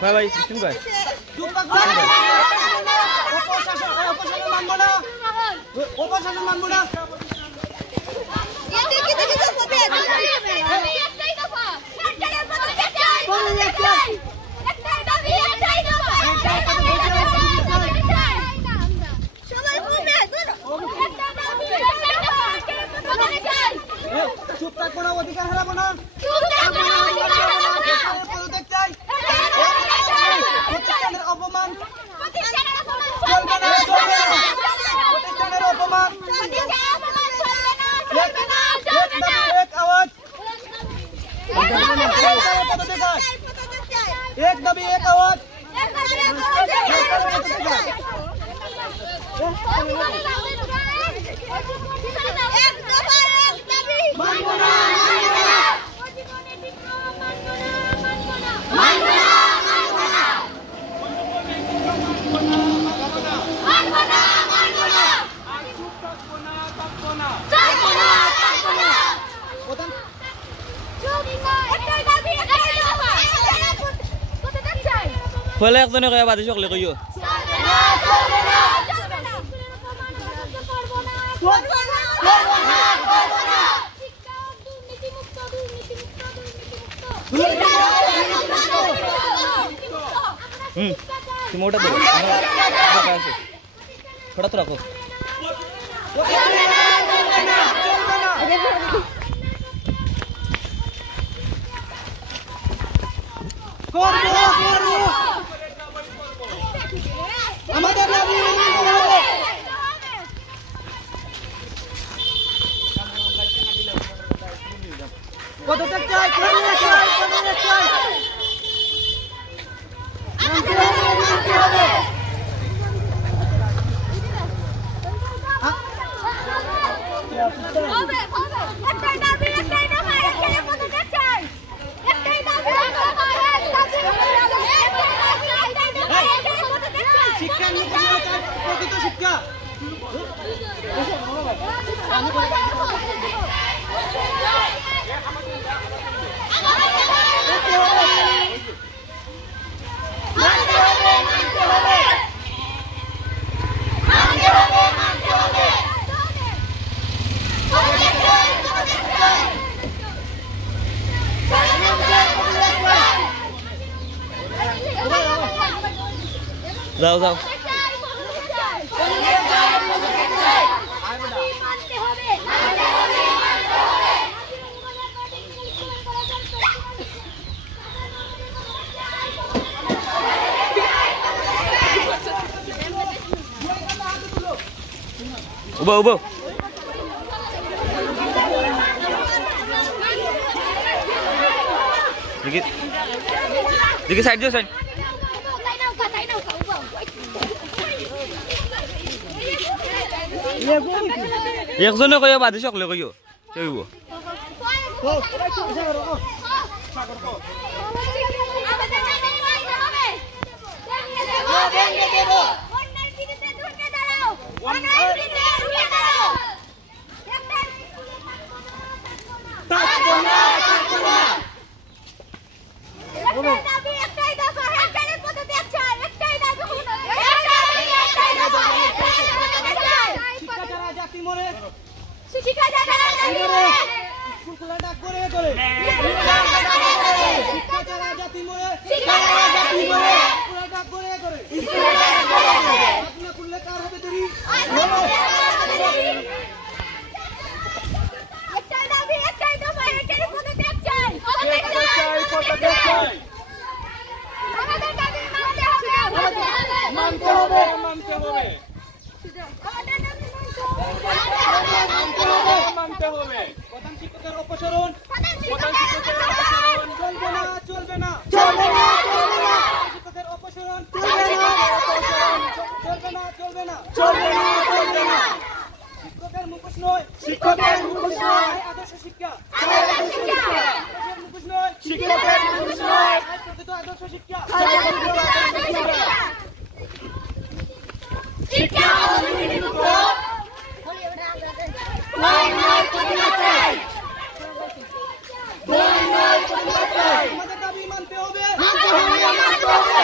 ভাই ভাই সিস্টেম কয় অপশাসন মানবো না অপশাসন মানবো না চুপ থাকবো না অধিকার হারাবো না প্রতিষ্ঠানের অপমান চলবে না প্রতিষ্ঠানের অপমান এক আওয়াজ এক দাবি এক আওয়াজ ফলে একজনে কয় বাদে সকলে কইও তুমি ওটা দেবো থোড়া তো রাখো আমাদের দাবি পদত্যাগ চাই শিক্ষা প্রকৃত শিক্ষা যাও যাও উবো উবো দেখি সাইড দিও সাইড একজনে কইও বাদে সকলে কইও কইব অপসারণ চলবে না শিক্ষকের অপসারণ চলবে না শিক্ষকের মুখোশ নয় আদর্শ শিক্ষা মুখোশ নয় শিক্ষকের মুখোশ নয় প্রকৃত আদর্শ শিক্ষা আমাদের দাবি মানতে হবে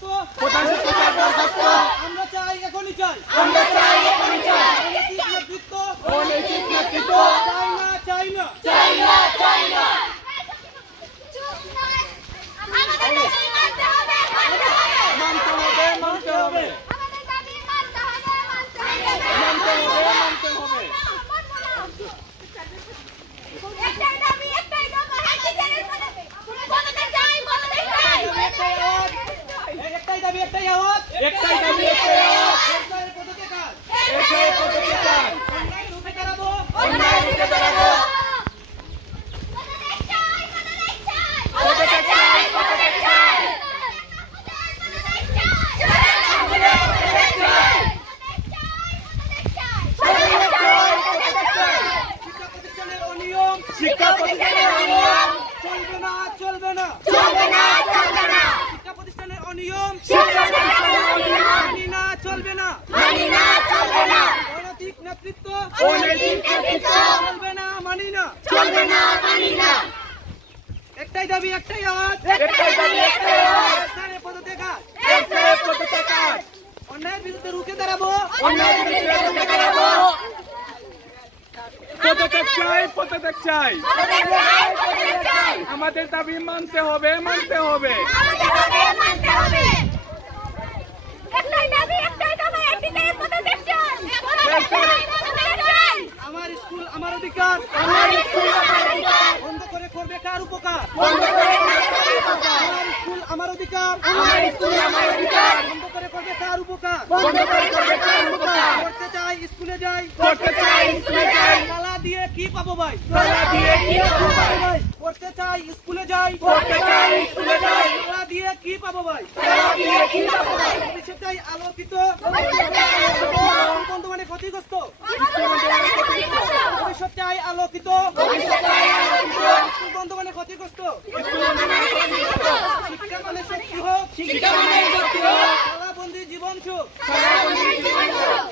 বরখাস্ত প্রধান শিক্ষকের বরখাস্ত আমরা চাই এখনই চাই আমরা চাই এখনই চাই অনৈতিক নেতৃত্ব অনৈতিক নেতৃত্ব চাই না চাই না চাই না চাই না আমাদের দাবি মানতে হবে মানতে হবে মানতে হবে আমাদের দাবি মানতে হবে মানতে হবে মানতে হবে একটাই দাবি একটাই দফা টিচারের পদে বলতে চাই একটাই দাবি একটাই আওয়াজ একটাই দাবি একটাই আওয়াজ সরকারের পদকে কাজ এসআই পদ্ধতি চাই অন্যায় রুখে দাঁড়াবো অন্যায় রুখে দাঁড়াবো পদত্যাগ চাই পদত্যাগ চাই শিক্ষা প্রতিষ্ঠানের অনিয়ম শিক্ষা প্রতিষ্ঠানের অনিয়ম চলবে না চলবে না চলবে না চলবে না শিক্ষা প্রতিষ্ঠানের অনিয়ম শিক্ষা প্রতিষ্ঠানের অনিয়ম মানি না চলবে না মানি না চলবে না অনৈতিক নেতৃত্ব অনৈতিক নেতৃত্ব চলবে না মানি না চলবে না মানি না একটাই দাবি একটাই আওয়াজ একটাই দাবি একটাই আওয়াজ সরকারের পদকে কাজ এসআই পদ্ধতি চাই অন্যায়ের বিরুদ্ধে রুখে দাঁড়াবো অন্যায় বিরুদ্ধে রুখে দাঁড়াবো পদত্যাগ চাই পদত্যাগ চাই আমাদের দাবি মানতে হবে মানতে হবে আমাদের দাবি মানতে হবে একটাই দাবি একটাই দফা টিচারের পদে চাই আমার স্কুল আমার অধিকার আমার স্কুল আমার অধিকার বন্ধ করে করবে কার উপকার বন্ধ করে আমার স্কুল আমার অধিকার আমার স্কুল আমার অধিকার বন্ধ করে করবে কার উপকার বন্ধ করে করবে কার উপকার পড়তে চাই স্কুলে যাই পড়তে চাই স্কুলে যাই তালা দিয়ে কি পাবো ভাই তালা দিয়ে কি পাবো ভাই? পড়তে চাই স্কুলে যাই পড়তে চাই স্কুলে যাই তালা দিয়ে কি পাবো ভাই তালা দিয়ে কি পাবো ভাই? ভবিষ্যৎ চাই আলোকিত ভবিষ্যৎ বর্তমানে ক্ষতিগ্রস্ত চাই ভবিষ্যৎ চাই আলোকিত ভবিষ্যৎ চাই আলোকিত। স্কুল বর্তমানে ক্ষতিগ্রস্ত স্কুল বর্তমানে ক্ষতিগ্রস্ত। শিক্ষা মানে শক্তি হোক শিক্ষা মানে শক্তি হোক তালাবন্দি জীবন সুখ তালাবন্দি জীবন সুখ।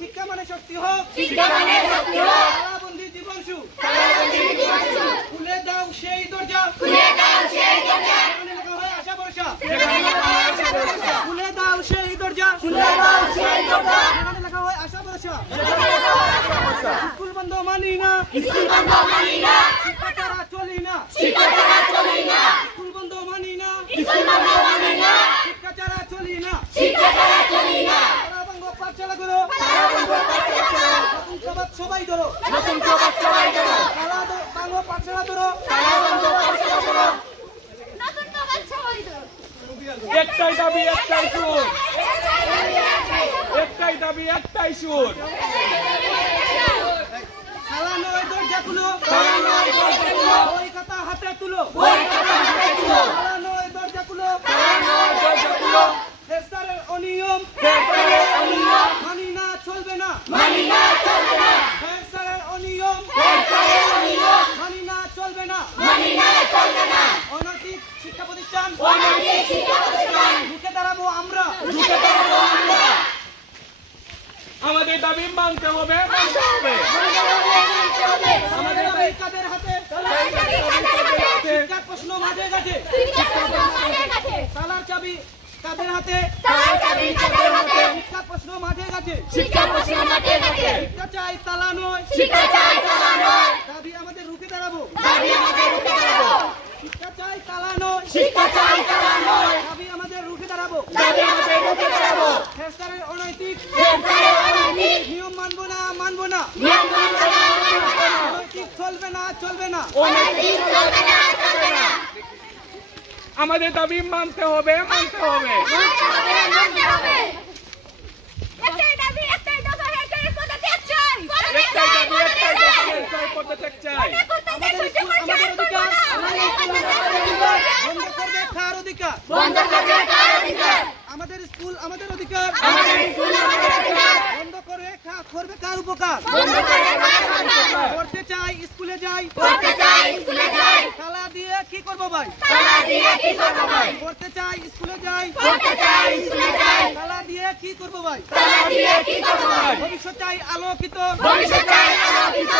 শিক্ষা মানে শক্তি হোক শিক্ষা মানে শক্তি হোক তালাবন্দি জীবন সুখ তালাবন্দি জীবন সুখ। খুলে দাও সেই দরজা খুলে দাও সেই দরজা যেখানে লেখা হয় আশা ভরসা যেখানে লেখা হয় আশা ভরসা। খুলে দাও সেই দরজা খুলে দাও সেই দরজা। যেখানে লেখা হয় আশা ভরসা যেখানে লেখা হয় আশা ভরসা। স্কুল বন্ধ মানি না স্কুল বন্ধ মানি না শিক্ষা ছাড়া চলি না শিক্ষা ছাড়া চলি না স্কুল বন্ধ মানি না স্কুল বন্ধ মানি না শিক্ষা ছাড়া চলি না শিক্ষা ছাড়া চলি না তারাবঙ্গ পাঠশালা করো তালাবন্ধ পাঠশালা করো। নতুন প্রভাত সবাই ধরো নতুন প্রভাত সবাই করো। তারাবঙ্গ পাঠশালা ধরো তালাবন্ধ পাঠশালা করো। নতুন প্রবাদ সবাই তো একটাই দাবি একটাই সুর একটাই দাবি একটাই সুর খেলা নয় দরজা খুলো তালা নয় দরজা খুলো। বই খাতা হাতে তুলো বই খাতা হাতে তুলো। খেলা নয় দরজা খুলো তালা নয় দরজা খুলো। হেডস্যারের অনিয়ম সরকারের অনিয়ম মানি না চলবে না মানি না চলবে না। হেডস্যারের অনিয়ম সরকারের অনিয়ম মানি না চলবে না মানি না চলবে না। অনৈতিক শিক্ষা প্রতিষ্ঠান অনৈতিক শিক্ষা প্রতিষ্ঠান রুখে দাঁড়াবো আমরা রুখে দাঁড়াবো আমরা। আমাদের দাবি মানতে হবে মানতে হবে আমাদের দাবি কাদের হাতে শিক্ষার প্রশ্ন মাঝে গেছে তালার চাবি কাদের হাতে শিক্ষার প্রশ্ন মাঝে গেছে শিক্ষা প্রশ্ন মাঠে ঘাটে। শিক্ষা চাই তালা নয় শিক্ষা চাই তালা নয় দাবি আমাদের রুখে দাঁড়াবো দাবি আমাদের রুখে দাঁড়াবো। শিক্ষা চাই তালা নয় শিক্ষা চাই তালা নয় দাবি আমাদের রুখে দাঁড়াবো দাবি আমাদের রুখে দাঁড়াবো। হেডস্যারের অনৈতিক সরকারের অনৈতিক নিয়ম মানবো না মানবো না নিয়ম মানবো না, মানবো না। অনৈতিক চলবে না চলবে না অনৈতিক চলবে না চলবে না। আমাদের দাবি মানতে হবে মানতে হবে একটাই দাবি একটাই দফা হেডস্যারের পদে চাই একটাই দাবি একটাই দফা এসআই পদত্যাগ চাই আমাদের স্কুল আমাদের অধিকার বন্ধ করবে কার অধিকার বন্ধ করবে কার অধিকার আমাদের স্কুল আমাদের অধিকার আমাদের স্কুল আমাদের অধিকার বন্ধ করে করবে কার উপকার বন্ধ করবে কার অধিকার পড়তে চাই স্কুলে যাই পড়তে চাই স্কুলে যাই তালা দিয়ে কি করবো ভাই তালা দিয়ে কি করবো ভাই পড়তে চাই স্কুলে যাই পড়তে চাই স্কুলে যাই তালা দিয়ে কি করবো ভাই তালা দিয়ে কি করবো ভাই ভবিষ্যৎ চাই আলোকিত ভবিষ্যৎ চাই আলোকিত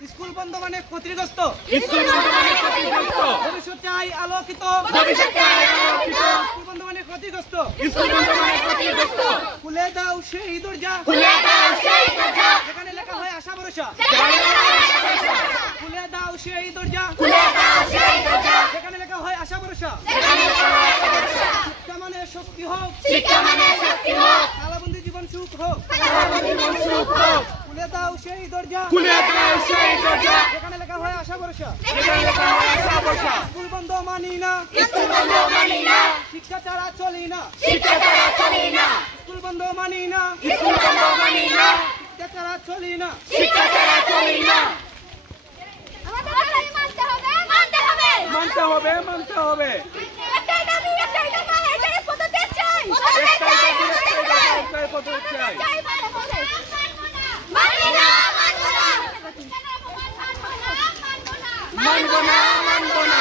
স্কুল বন্ধ মানে ক্ষতিগ্রস্ত। স্কুল বন্ধ মানে ক্ষতিগ্রস্ত। ভবিষ্যৎ চাই আলোকিত। ভবিষ্যৎ চাই আলোকিত। স্কুল বন্ধ মানে ক্ষতিগ্রস্ত। স্কুল বন্ধ মানে ক্ষতিগ্রস্ত। খুলে দাও সেই দরজা। খুলে দাও সেই দরজা। যেখানে লেখা হয় আশা ভরসা। খুলে দাও সেই দরজা। খুলে দাও সেই দরজা। যেখানে লেখা হয় আশা ভরসা। শিক্ষা মানে শক্তি হোক। শিক্ষা মানে শক্তি হোক। তালাবন্দি জীবন সুখ হোক। জীবন সুখ হোক। খুলে দাও সেই দরজা। খুলে দাও সেই দরজা। যেখানে লেখা হয় আশা ভরসা। যেখানে লেখা হয় আশা ভরসা। স্কুল বন্ধ মানি না। স্কুল বন্ধ মানি না। শিক্ষা ছাড়া চলি না। শিক্ষা ছাড়া চলি না। স্কুল বন্ধ মানি না। স্কুল বন্ধ মানি না। শিক্ষা ছাড়া চলি না। শিক্ষা ছাড়া চলি না। আমাদের দাবি মানতে হবে। মানতে হবে। মানতে হবে, মানতে হবে। একটাই দাবি, একটাই দাবি, এটাই পদত্যাগ চাই। একটাই পদত্যাগ চাই। চাই মানতে হবে। মানি না, মানবো না। মানবো না, মানবো না।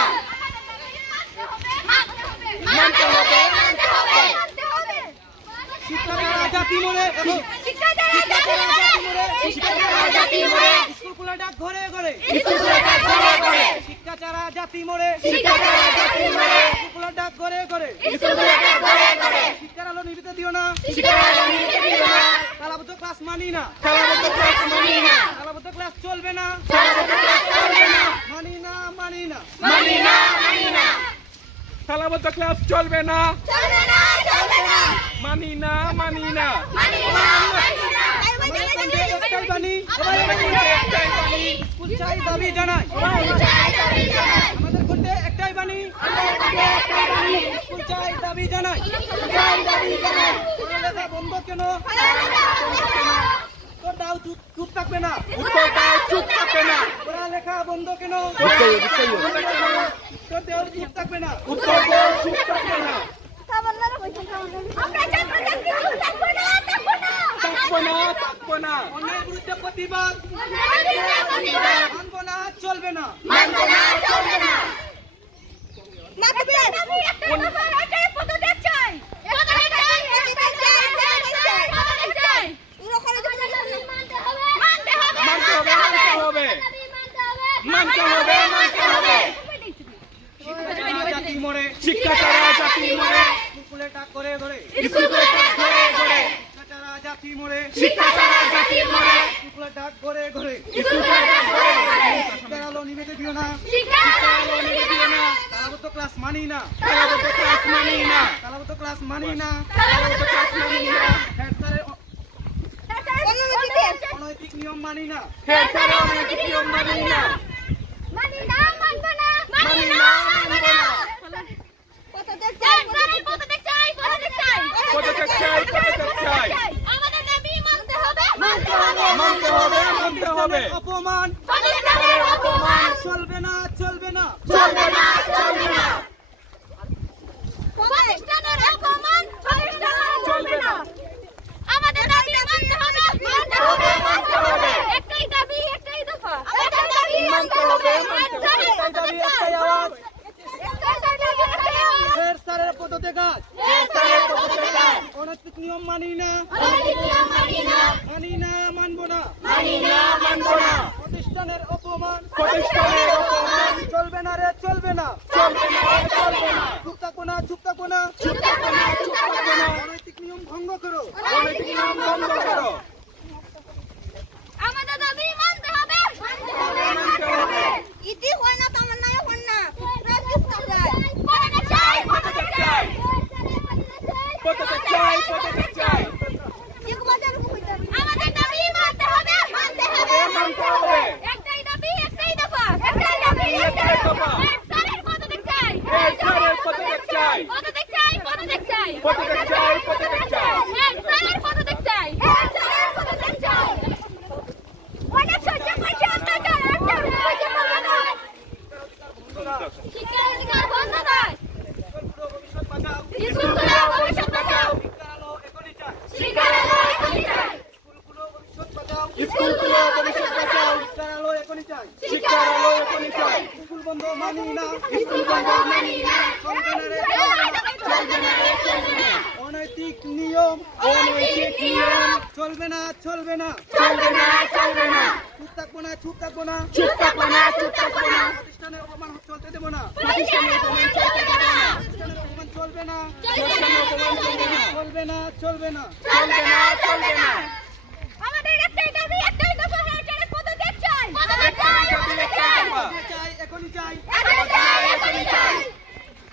মানতে হবে, মানতে হবে, মানতে হবে। শিক্ষা ছাড়া জাতি মরে। শিক্ষা ছাড়া জাতি মরে। শিক্ষা ছাড়া জাতি মরে। স্কুল খোলা ডাক ঘরে ঘরে। স্কুল খোলা ডাক ঘরে ঘরে। শিক্ষা ছাড়া জাতি মরে। শিক্ষা ছাড়া জাতি মরে। স্কুল খোলা ডাক ঘরে ঘরে। স্কুল খোলা ডাক ঘরে ঘরে। শিক্ষার আলো নিভিতে দিও না। শিক্ষার আলো নিভিতে দিও না। তালাবদ্ধ ক্লাস মানি না। তালাবদ্ধ ক্লাস মানি না। তালাবদ্ধ ক্লাস চলবে না। তালাবদ্ধ ক্লাস চলবে না। মানি না, মানি না। মানি না, মানি না। তালাবদ্ধ ক্লাস চলবে না। চলবে না, চলবে না। মানি না, মানি না। মানি না, মানি না। আমাদের কণ্ঠে একটাই বাণী। একটাই বাণী। স্কুল চাই দাবি জানাই। চাই দাবি জানাই। আমাদের কণ্ঠে একটাই বাণী। স্কুল চাই দাবি জানাই। চাই দাবি জানাই। পড়ালেখা বন্ধ কেন? তোর দাও চুপ থাকবে না। উত্তর দাও, চুপ থাকবে না। পড়ালেখা বন্ধ কেন? তোর দেহ চুপ থাকবে না। উত্তর দাও, চুপ থাকবে না। আমরা ছাত্র ছাত্রী চুপ থাকবো না, থাকবো না। থাকবো না, থাকবো না। অন্যায়ের বিরুদ্ধে প্রতিবাদ মানবো না, চলবে না। মানবো না, চলবে না। একটাই দাবি, একটাই দাবি, এটাই পদত্যাগ চাই। পদত্যাগ চাই, পদত্যাগ চাই, পদত্যাগ চাই, পদত্যাগ চাই। মানতে হবে, মানতে হবে, মানতে হবে, মানতে হবে। মানতে হবে, মানতে হবে। জাতি মরে। শিক্ষা ছাড়া জাতি মরে। স্কুলে ডাক ঘরে ঘরে। স্কুল খোলা ডাক ঘরে ঘরে। শিক্ষা ছাড়া জাতি মরে। শিক্ষা ছাড়া জাতি মরে। স্কুলে ডাক ঘরে ঘরে। স্কুল খোলা ডাক ঘরে ঘরে। শিক্ষার আলো নিভেতে দিও না। শিক্ষা আলো নিভিতে দিও না। তালাবদ্ধ ক্লাস মানি না। তালাবদ্ধ ক্লাস মানি না। তালাবদ্ধ ক্লাস মানি না। তালাবদ্ধ ক্লাস মানি না। হেড স্যারের অনুমতি অনৈতিক নিয়ম মানি না। হেড স্যারের অনৈতিক নিয়ম মানি না। মানি না, মানবো না। মানি না, মানবো না। পদত্যাগ চাই, পদত্যাগ চাই, পদত্যাগ চাই। পদত্যাগ চাই, পদত্যাগ চাই। আমাদের দাবি মানতে হবে, মানতে হবে। মানতে হবে, মানতে হবে। অপমান প্রতিষ্ঠানের অপমান চলবে না, চলবে না। চলবে না, চলবে না। প্রতিষ্ঠানের অপমান প্রতিষ্ঠানের চলবে না। আমাদের দাবি মানতে হবে, মানতে হবে, মানতে হবে। একটাই দাবি, একটাই দফা। একটাই দাবি, মানতে হবে, মানতে হবে। একটাই দাবি, একটাই আওয়াজ। একটাই দাবি, একটাই আওয়াজ। হেড স্যারের পদত্যাগ। হেড স্যারের পদত্যাগ। অনৈতিক নিয়ম মানি না। অনৈতিক নিয়ম মানি না। মানি না, মানবো না। মানি না, মানবো না। প্রতিষ্ঠানের অপমান প্রতিষ্ঠানের অপমান চলবে না রে, চলবে না। চলবে না, চলবে না। চুপ থাকো না, চুপ থাকো না। চুপ থাকো না, চুপ থাকো না। অনৈতিক নিয়ম ভঙ্গ করো। অনৈতিক নিয়ম বন্ধ করো। আমাদের দাবি মানতে হবে, মানতে হবে, মানতে হবে। ইতি হয় না, তামান্নায় হয় না। পদত্যাগ চাই, পদত্যাগ চাই। পদত্যাগ চাই, পদত্যাগ চাই। আমাদের দাবি মানতে হবে, মানতে হবে, মানতে হবে। একটাই দাবি, একটাই দফা। একটাই দাবি, একটাই দফা। হেড স্যারের পদত্যাগ চাই। হেড স্যারের পদত্যাগ চাই। পদত্যাগ চাই, পদত্যাগ চাই। পদত্যাগ চাই, পদত্যাগ চাই। হেড স্যারের পদত্যাগ চাই। হেড স্যারের পদত্যাগ চাই। অনেক সহ্য করছে অত্যাচার, একটা সহ্য করবে না। শিক্ষার অধিকার বন্ধ নয়। স্কুলগুলো ভবিষ্যৎ বাঁচাও। স্কুলগুলো ভবিষ্যৎ বাঁচাও। শিক্ষার আলো এখনই চাই। শিক্ষার আলো এখনই চাই। স্কুলগুলো ভবিষ্যৎ বাঁচাও। স্কুলগুলো ভবিষ্যৎ বাঁচাও। শিক্ষার আলো এখনই চাই। শিক্ষার আলো এখনই চাই। স্কুল বন্ধ মানি না। স্কুল বন্ধ মানি না। চলবে না রে, চলবে না, চলবে না। অনৈতিক নিয়ম অনৈতিক নিয়ম চলবে না চলবে না চলবে না চলবে না চুপ থাকবো না চুপ থাকবো না চুপ থাকবো না চুপ থাকবো না প্রতিষ্ঠানের অপমান চলতে দেবো না প্রতিষ্ঠানের অপমান চলতে দেব না প্রতিষ্ঠানের অপমান চলবে না প্রতিষ্ঠানের অপমান চলবে না চলবে না চলবে না চলবে না চলবে না আমাদের একটাই দাবি একটাই দফা হেডচারের পদত্যাগ চাই পদত্যাগ চাই পদত্যাগ চাই চাই এখনই চাই এখনই চাই এখনই চাই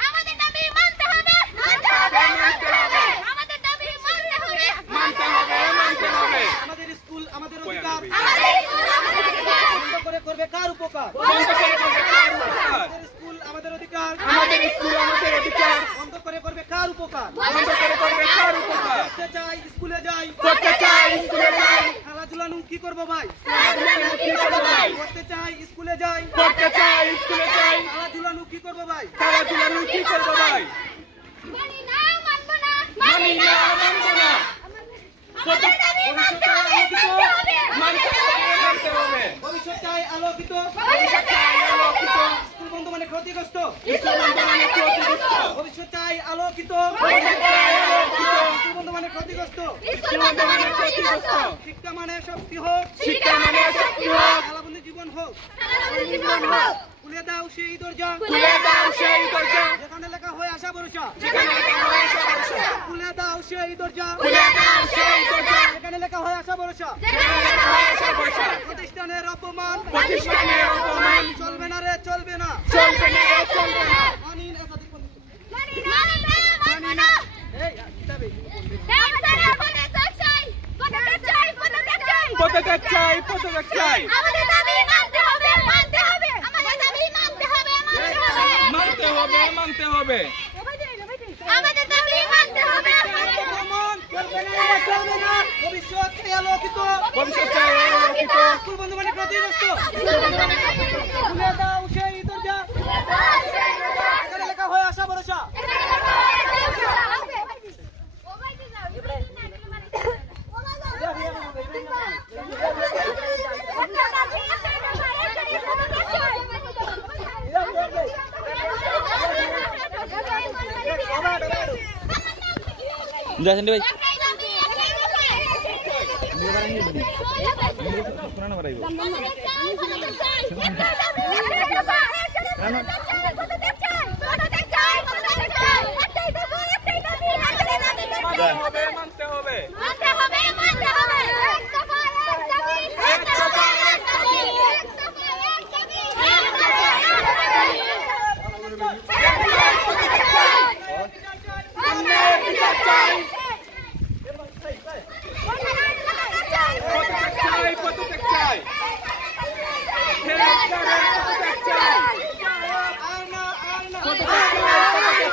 আমাদের দাবি মানতে হবে মানতে হবে মানতে হবে আমাদের দাবি মানতে হবে মানতে হবে মানতে হবে আমাদের স্কুল আমাদের অধিকার আমাদের স্কুল আমাদের অধিকার বন্ধ করে করবে কার উপকার বন্ধ করে করবে কার উপকার আমাদের স্কুল আমাদের অধিকার আমাদের স্কুল আমাদের অধিকার বন্ধ করে করবে কার উপকার বন্ধ করে করবে কার উপকার পড়তে চাই স্কুলে যাই করতে চাই স্কুলে যাই খেলাধুলা নু কি করবো ভাই কি করবো ভাই পড়তে চাই স্কুলে যাই করতে চাই স্কুলে যাই খেলাধুলা নু কি করবো ভাই খেলাধুলা নু কি করবো ভাই মানি না মানবো না মানি না মানবো না আমাদের দাবি মানতে হবে মানতে হবে মানতে হবে মানতে হবে ভবিষ্যৎ চাই আলোকিত ভবিষ্যৎ চাই আলোকিত স্কুল বন্ধ মানে ক্ষতিগ্রস্ত স্কুল বন্ধ মানে ক্ষতিগ্রস্ত ভবিষ্যৎ চাই আলোকিত ভবিষ্যৎ চাই আলোকিত স্কুল বন্ধ মানে ক্ষতিগ্রস্ত স্কুল বন্ধ মানে ক্ষতিগ্রস্ত শিক্ষা মানে শক্তি হোক শিক্ষা মানে শক্তি হোক খেলাবন্ধী জীবন হোক আমাদের জীবন হোক খুলে দাও সেই দরজা খুলে দাও সেই দরজা যেখানে লেখা হয় আশা ভরসা যেখানে লেখা হয় আশা ভরসা খুলে দাও সেই দরজা খুলে দাও সেই দরজা যেখানে লেখা হয় আশা ভরসা যেখানে লেখা হয় আশা ভরসা প্রতিষ্ঠানের অপমান প্রতিষ্ঠানের অপমান চলবে না রে চলবে না চলবে না চলবে না মানিন একাধিক বন্ধু। মানি না মানবো না এই কিতাবে হেডচারের পদত্যাগ চাই পদত্যাগ চাই পদত্যাগ চাই পদত্যাগ চাই পদত্যাগ চাই আমাদের দাবি মানতে হবে মানতে হবে আমাদের দাবি মানতে হবে মানতে হবে মানতে হবে মানতে হবে আমাদের দাবি মানতে হবে অপমান চলবে না রে চলবে না ভবিষ্যৎ চাই আলোকিত ভবিষ্যৎ চাই আলোকিত স্কুল বন্ধ মানে ক্ষতিগ্রস্ত স্কুল বন্ধ মানে ক্ষতিগ্রস্ত খুলে দাও সেই দরজা যেখানে লেখা হয় আশা ভরসা যাচ্ছেন ভাই মানতে হবে মানতে হবে মানতে হবে এক দফা এক দাবি এক দফা এক দাবি এক দফা এক দাবি এক দফা অন্যায়ের বিচার চাই এক দাবি পদত্যাগ চাই হেডচারের পদত্যাগ চাই আর না পদত্যাগ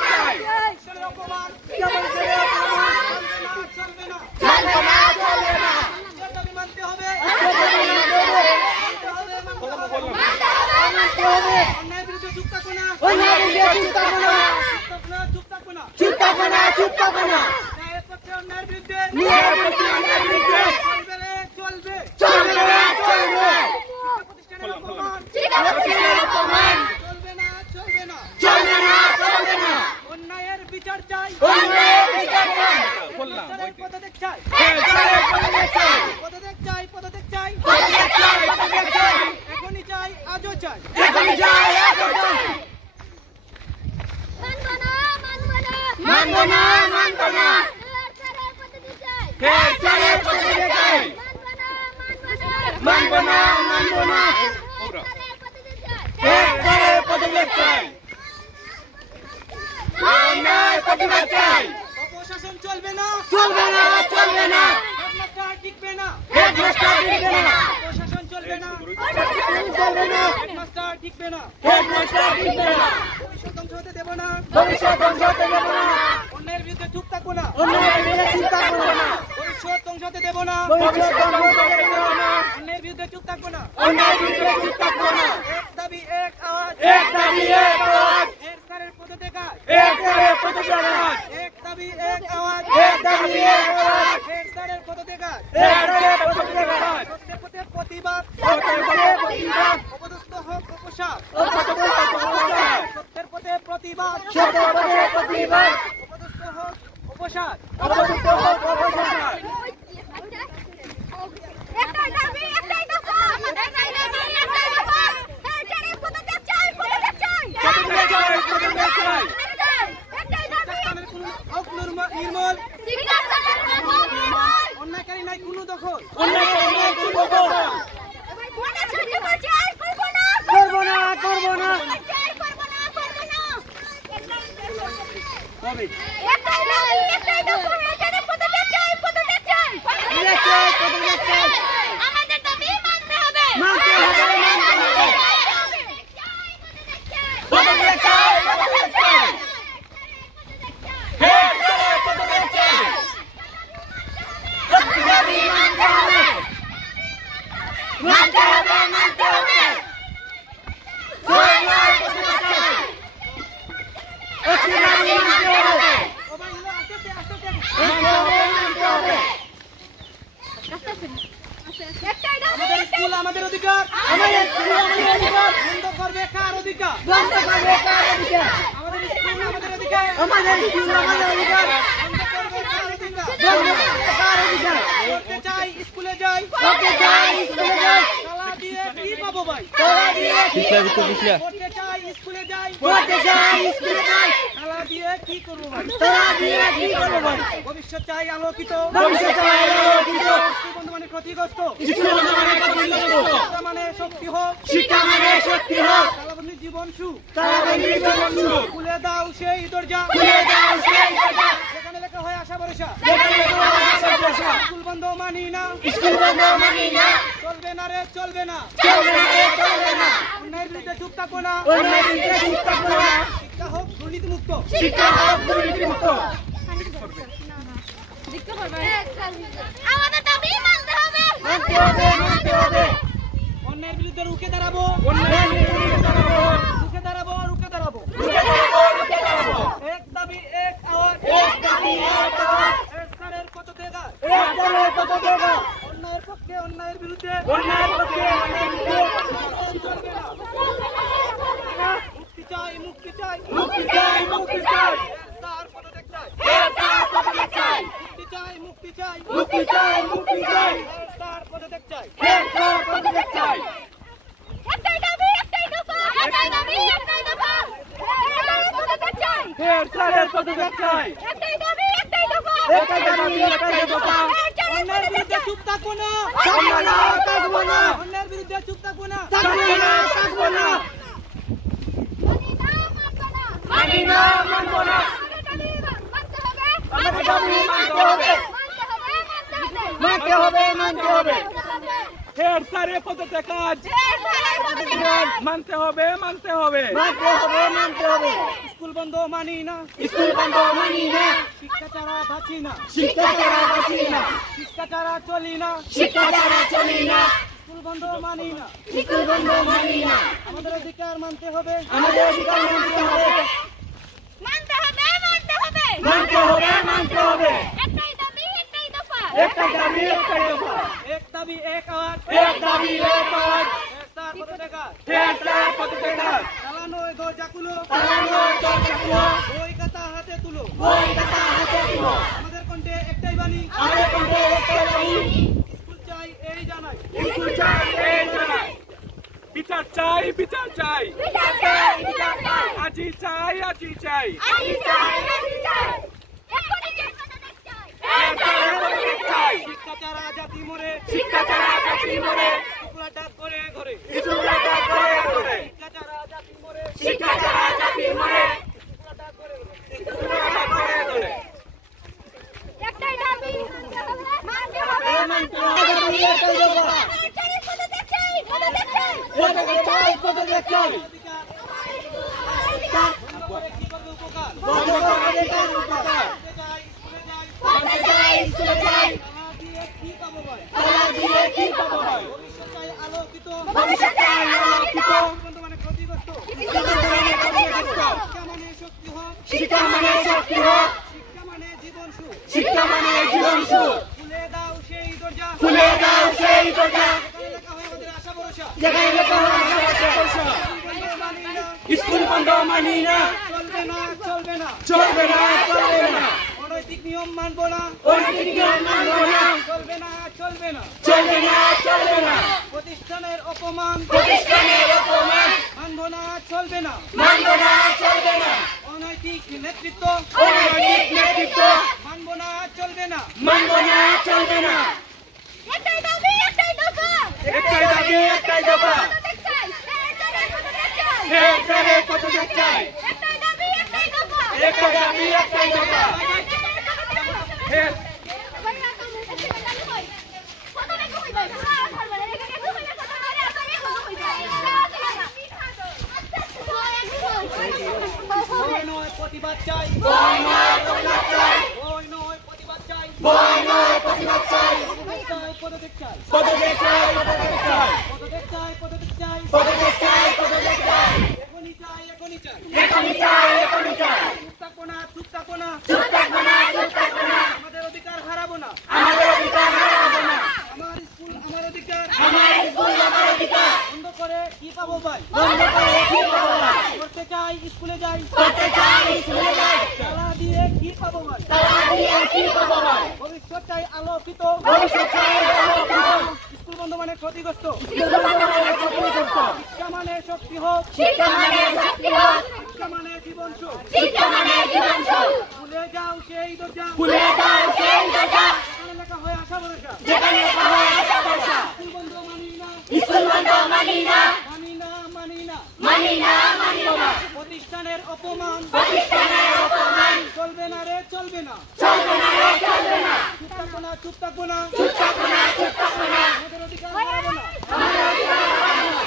চাই প্রতিষ্ঠানের অপমান প্রতিষ্ঠানের অপমান চলবে না চলবে না চলবে না এর দাবি মানতে হবে অন্যায়ের বিরুদ্ধে চুপ থাকবো না চুপ থাকবো না ন্যায়ের পক্ষে অন্যায়ের বিরুদ্ধে চলবে রে চলবে প্রতিষ্ঠানের অপমান চলবে না অন্যায়ের বিচার চাই বললাম পদত্যাগ চাই হেডচারের পদত্যাগ চাই পদত্যাগ চাই পদত্যাগ চাই এখনই চাই আজও চাই এখনই চাই আজও চাই মানবো না মানবো না হেডচারের পদত্যাগ চাই হেডচারের পদত্যাগ চাই মানবো না মানবো না হেডচারের পদত্যাগ চাই হেডচারের পদত্যাগ চাই অন্যায় প্রতিবাদ চাই অপশাসন চলবে না হেডমাস্টার টিকবে না হেডমাস্টার টিকবে না প্রশাসন চলবে না হেডমাস্টার টিকবে না ভবিষ্যৎ ধ্বংস হতে দেব না অন্যায়ের বিরুদ্ধে চুপ থাকবো না ভবিষ্যৎ ধ্বংস হতে দেব না অন্যায়ের বিরুদ্ধে চুপ থাকবো না এক দাবি এক আওয়াজ হেডস্যারের পদত্যাগ এক দাবি এক আওয়াজ হেডস্যারের পদত্যাগ সত্যের পথে প্রতিবাদ অপদস্থ হোক অপসার সত্যের পথে প্রতিবাদ অপদস্থ হোক অপসার নির্মূল অন্যায়কারী নাই কোনো দখল করব না কবে আমাদের দাবি মানতে হবে আমাদের স্কুল আমাদের অধিকার বন্ধ করবে কার অধিকার আমাদের স্কুল আমাদের অধিকার বন্ধ করবে কার অধিকার পড়তে চাই স্কুলে যাই তালা দিয়ে কি পাবো ভাই পড়তে চাই স্কুলে যাই তালা দিয়ে কি করবো ভাই ভবিষ্যৎ চাই আলোকিত স্কুল বন্ধ মানে ক্ষতিগ্রস্ত শিক্ষা মানে শক্তি হোক তালাবন্দি জীবন সুখ খুলে দাও সেই দরজা যেখানে লেখা হয় আশা ভরসা স্কুল বন্ধ মানি না চলবে না রে চলবে না অন্যায়ের বিরুদ্ধে চুপ থাকবো না শিক্ষা হোক দুর্নীতি মুক্ত আমাদের দাবি মানতে হবে অন্যায়ের বিরুদ্ধে রুখে দাঁড়াবো এক দাবি এক আওয়াজ সরকারের কত দেগা অন্যায়ের পক্ষে অন্যায়ের বিরুদ্ধে মুক্তি চাই তার পদত্যাগ চাই মুক্তি চাই তার পদত্যাগ চাই একটাই দাবি একটাই দফা একটাই দাবি একটাই দফা একটাই দাবি একটাই দফা অন্যায়ের বিরুদ্ধে চুপ থাকবো না অন্যায়ের বিরুদ্ধে চুপ থাকবো না মানতে হবে স্কুল বন্ধ মানি না শিক্ষা ছাড়া বাঁচি না শিক্ষা ছাড়া চলি না স্কুল বন্ধ মানি না আমাদের অধিকার মানতে হবে একটাই দাবি একটাই দফা এক দাবি এক আওয়াজ তার পদত্যাগ চালানো দরজা খুলো বই খাতা হাতে তুলো আমাদের কণ্ঠে একটাই বাণী স্কুল চাই এই জানাই বিচার চাই আজি চাই শিক্ষা ছাড়া জাতি মরে স্কুল ডাক করে ঘরে শিক্ষা ছাড়া জাতি মরে স্কুল ডাক করে ঘরে একটাই দাবি মানতে হবে শিক্ষা মানে জীবন সুখ খুলে দাও সেই দরজা যেখানে লেখা হয় আশা ভরসা স্কুল বন্ধ মানি না চলবে না অনৈতিক নিয়ম মানবো না চলবে না প্রতিষ্ঠানের অপমান মানবো না চলবে না অনৈতিক নেতৃত্ব মানবো মানবো না, চলবে না। একটাই দাবি একটাই দফা একটাই দাবি একটাই দফা। হেড স্যারের পদত্যাগ চাই। একটাই দাবি একটাই দফা একটাই দাবি একটাই দফা। হেড ভয় নয় প্রতিবাদ চাই, ভয় নয় প্রতিবাদ চাই। ভয় নয় প্রতিবাদ চাই, ভয় নয় প্রতিবাদ চাই। পদত্যাগ চাই, পদত্যাগ চাই, পদত্যাগ চাই। পদত্যাগ চাই, পদত্যাগ চাই, পদত্যাগ চাই, পদত্যাগ চাই। এখনই চাই, এখনই চাই। এখনই চাই, এখনই চাই। চুপ থাকবো না, চুপ থাকবো না, চুপ থাকবো না, চুপ থাকবো না। আমাদের অধিকার হারাবো না। আমাদের অধিকার হারাবো না। আমার স্কুল আমার অধিকার, আমার স্কুল আমার অধিকার। বন্ধ করে কি পাবো ভাই? বন্ধ করে কি পাবো ভাই? করতে চাই স্কুলে যাই, করতে চাই স্কুলে যাই। তালা দিয়ে কি পাবো ভাই? তালা দিয়ে কি পাবো ভাই? ভবিষ্যৎ চাই আলোকিত, ভবিষ্যৎ চাই আলোকিত। স্কুল বন্ধ মানে ক্ষতিগ্রস্ত, স্কুল বন্ধ মানে ক্ষতিগ্রস্ত। শিক্ষা মানে শক্তি হোক, শিক্ষা মানে শক্তি হোক শিক্ষা মানে জীবন সুখ। শিক্ষা মানে জীবন সুখ ভুলে যাও সেই দরজা, খুলে দাও সেই দরজা। যেখানে লেখা হয় আশা ভরসা। যেখানে লেখা হয় আশা ভরসা। স্কুল বন্ধ মানি না, স্কুল বন্ধ মানি না, মানি না, মানি না। মানি না, মানিব না। প্রতিষ্ঠানের অপমান প্রতিষ্ঠানের অপমান চলবে না রে, চলবে না। চলবে না রে, চলবে না। চুপ থাকবো না, চুপ থাকবো না, চুপ থাকবো না, চুপ থাকবো না। আমাদের অধিকার হারাবো না। আমাদের অধিকার হারাবো না।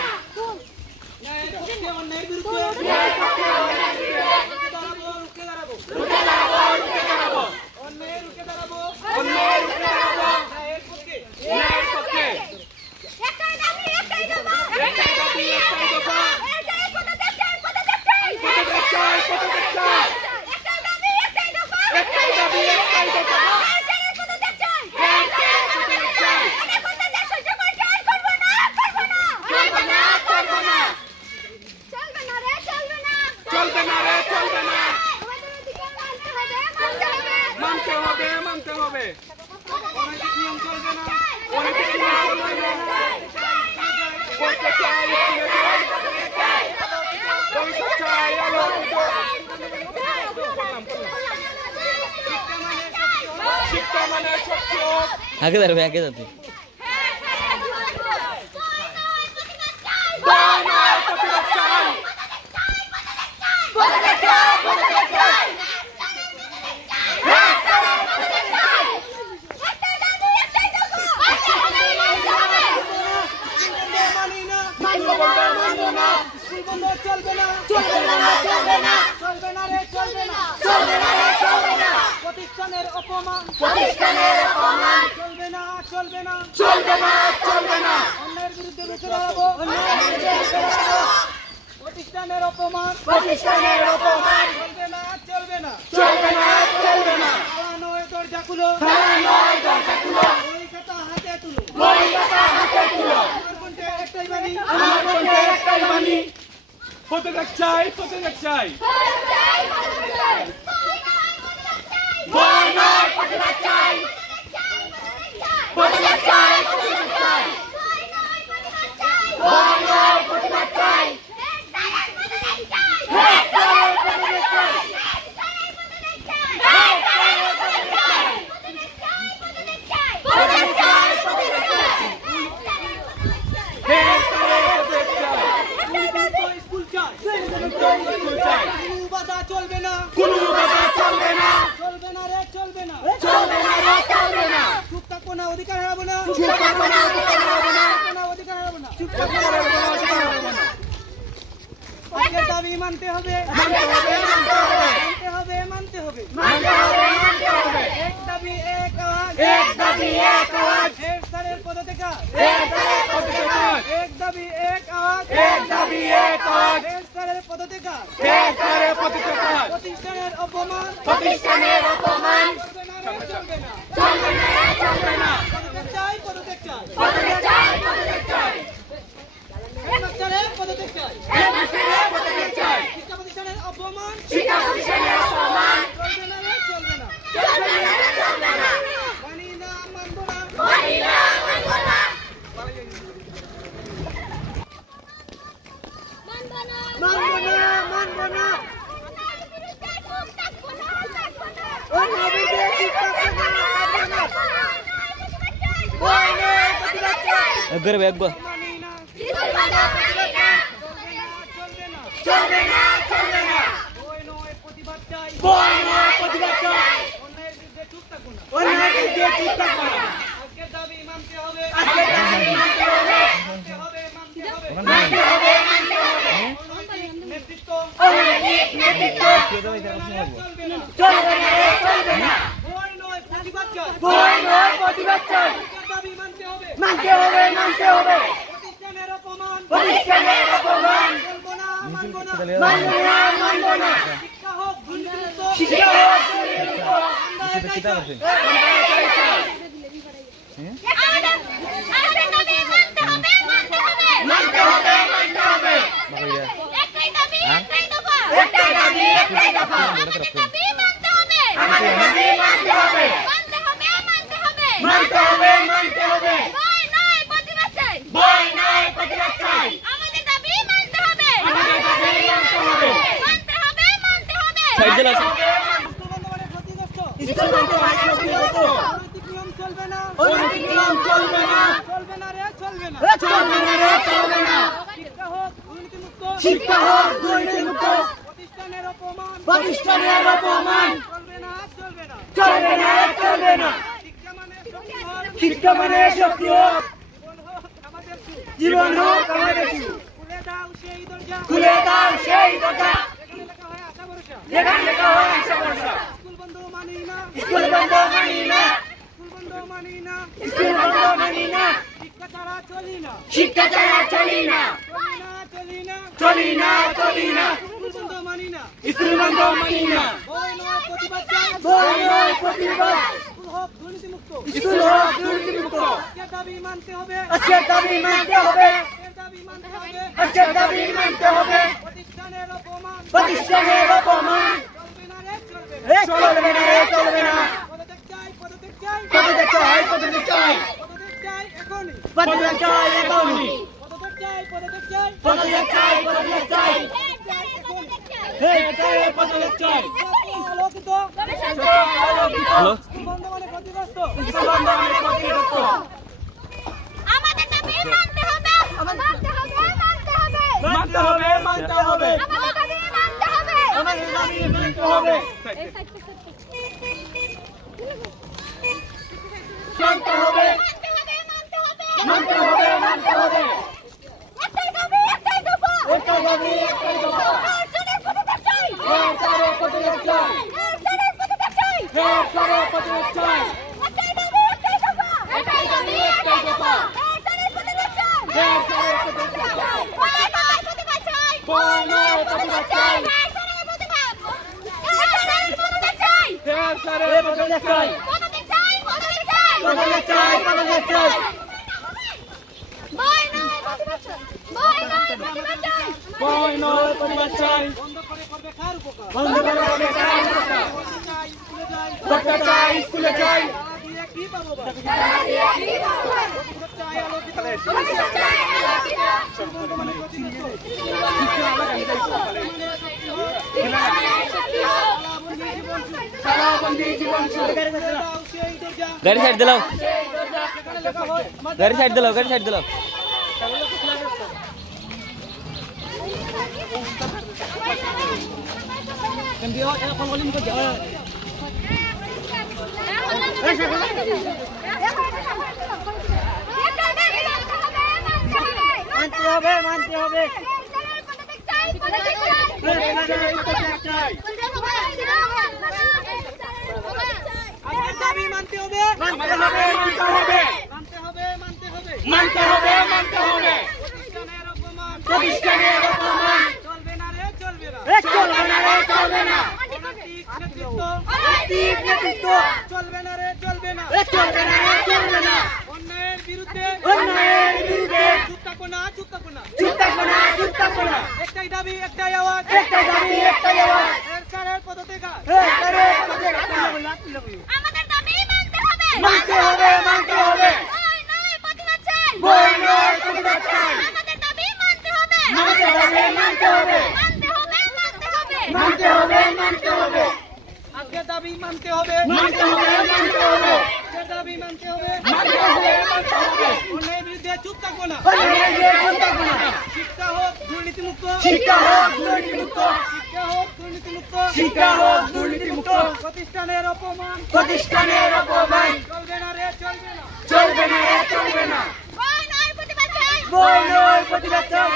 ন্যায়ের পক্ষে অন্যায়ের বিরুদ্ধে ন্যায়ের পক্ষে অন্যায়ের বিরুদ্ধে রুখে দাঁড়াবো, রুখে দাঁড়াবো, রুখে দাঁড়াবো, রুখে দাঁড়াবো। অন্যায় রুখে দাঁড়াবো, অন্যায়ের রুখে দাঁড়াবো। ন্যায়ের পক্ষে। ন্যায়ের পক্ষে। একটাই দাবি একটাই দফা একটাই দাবি একটাই দফা। একটাই পদত্যাগ চাই পদত্যাগ চাই পদত্যাগ চাই, পদত্যাগ চাই। একটাই দাবি একটাই দফা একটাই দাবি একটাই দফা। একটাই পদত্যাগ চাই একটাই পদত্যাগ চাই। এটা পদত্যাগ সহ্য করতে আর করবো না করবো না করবো না, করবো না। চলবে না রে চলবে না চলবে না রে, চলবে না। আমাদের অধিকার মানতে হবে মানতে হবে মানতে হবে, মানতে হবে। অনৈতিক নিয়ম চলবে না, অনৈতিক নিয়ম চলবে না। করতে চাই, স্কুলে যাই। ভবিষ্যৎ চাই, আলোকিত। শিক্ষা মানে শক্তি হোক। আগে দাঁড়াবে, আগে দাঁড়াবে। ভয় নয়, প্রতিবাদ চাই। পদত্যাগ চাই, পদত্যাগ চাই। হেড স্যারের পদত্যাগ চাই। মানি না, মানবো না, মানবো না। স্কুল বন্ধ চলবে না, চলবে না, চলবে না। চলবে না রে, চলবে না। চলবে না রে, চলবে না। প্রতিষ্ঠানের অপমান প্রতিষ্ঠানের অপমান চলবে না, চলবে না। চলবে না, চলবে না। অন্যের বিরুদ্ধে রুখে দাঁড়াবো, অন্যের বিরুদ্ধে রুখে দাঁড়াবো। প্রতিষ্ঠানের অপমান প্রতিষ্ঠানের অপমান চলবে না, চলবে না। চলবে না, চলবে না। তালা নয়, দরজা খুলো, তালা নয়, দরজা খুলো। বই খাতা হাতে তুলো। বই খাতা হাতে তুলো। আমার কণ্ঠে একটাই বাণী, আমার কণ্ঠে একটাই বাণী। পদত্যাগ চাই, পদত্যাগ চাই। ভয় নয়, প্রতিবাদ চাই। পদত্যাগ চাই, পদত্যাগ চাই। ভয় নয়, প্রতিবাদ চাই। হেড স্যারের পদত্যাগ চাই। হেড স্যারের পদত্যাগ চাই। পদত্যাগ চাই, পদত্যাগ চাই। হেড স্যারের পদত্যাগ চাই। স্কুল চাই, স্কুল চাই। কোনো বাধা চলবে না, কোনো বাধা চলবে না। চলবে না রে, চলবে না। চলবে না রে, চলবে না। চুপ থাকবো না, অধিকার হারাবো না, চুপ থাকবো না, অধিকার হারাবো না। অধিকার হারাবো না। চুপ থাকবো না, অধিকার হারাবো না। আজকের দাবি মানতে হবে, মানতে হবে, মানতে হবে। মানতে হবে, মানতে হবে। মানতে হবে, মানতে হবে। এক দাবি এক আওয়াজ, এক দাবি এক আওয়াজ। হেড স্যারের পদত্যাগ, এক স্যারের পদত্যাগ। এক দাবি এক আওয়াজ, এক দাবি এক আওয়াজ। হেড স্যারের পদত্যাগ। এক স্যারের পদত্যাগ। প্রতিষ্ঠানের অপমান প্রতিষ্ঠানের অপমান চলবে না রে, চলবে না। চলবে না রে, চলবে না। পদত্যাগ চাই, পদত্যাগ চাই। পদত্যাগ চাই, পদত্যাগ চাই। হেডমাস্টারের পদত্যাগ চাই। হেডমাস্টারের পদত্যাগ চাই। শিক্ষা প্রতিষ্ঠানের অপমান শিক্ষা প্রতিষ্ঠানের অপমান চলবে না রে, চলবে না। চলবে না রে, চলবে না। মানি না, মানবো না। মানি না, মানবো না। মানবো না মানবো না, মানবো না। আমাদের বিরুদ্ধে চুপ থাকবো না থাকবো না অন্যায় বিরুদ্ধে চুপ থাকবো না, থাকবো না। একবার একবার চলবে না চলবে না বই নয় প্রতিবাদ চাই অন্যায়ের বিরুদ্ধে চুপ থাকবো না আজকের দাবি মানতে হবে নেতৃত্ব চলবে না বই নয় প্রতিবাদ চাই আজকের দাবি মানতে হবে প্রতিষ্ঠানের অপমান চলবো না মানবো না শিক্ষা হোক দুর্নীতিমুক্ত আমাদের দাবি মানতে হবে একটাই দাবি একটাই দফা আমাদের দাবি মানতে হবে বই নয় প্রতিবাদ চাই আমাদের দাবি মানতে হবে সাইড দিলা স্কুল বন্ধ মানে ক্ষতিগ্রস্ত অনৈতিক নিয়ম চলবে না চলবে না শিক্ষা হোক দুর্নীতিমুক্ত প্রতিষ্ঠানের অপমান চলবে না শিক্ষা মানে শক্তি হোক জীবন হোক আমাদের খুলে দাও সেই দরজা যেখানে লেখা হয় আশা ভরসা স্কুল বন্ধ মানি না শিক্ষা ছাড়া চলি না স্কুল বন্ধ মানি না বই নয় প্রতিবাদ স্কুল হোক দুর্নীতিমুক্ত আজকের দাবি মানতে হবে প্রতিষ্ঠানের অপমান চলবে না পদত্যাগ চাই এখনই আমাদের দাবি মানতে হবে আমাদের দাবি মানতে হবে একটাই দাবি একটাই দফা স্কুলে যাই गाड़ी साइड दिलाओ गाड़ी साइड दिलाओ মানতে হবে প্রতিষ্ঠানের অপমান চলবে না নেতৃত্ব চলবে না অন্যায়ের বিরুদ্ধে চুপ থাকবো না একটাই দাবি একটাই আওয়াজ সরকারের পদত্যাগ আমাদের দাবি মানতে হবে বই নয় প্রতিবাদ চাই আমাদের দাবি মানতে হবে আজকের দাবি মানতে হবে অন্যায়ের বিরুদ্ধে চুপ থাকবো না অন্যায়ের বিরুদ্ধে থাকবো না শিক্ষা হোক দুর্নীতিমুক্ত শিক্ষা হোক দুর্নীতিমুক্ত শিক্ষা হোক দুর্নীতিমুক্ত শিক্ষা হোক দুর্নীতিমুক্ত প্রতিষ্ঠানের অপমান প্রতিষ্ঠানের অপমান চলবে না রে চলবে না চলবে না রে চলবে না বই নয় প্রতিবাদ চাই বই নয় প্রতিবাদ চাই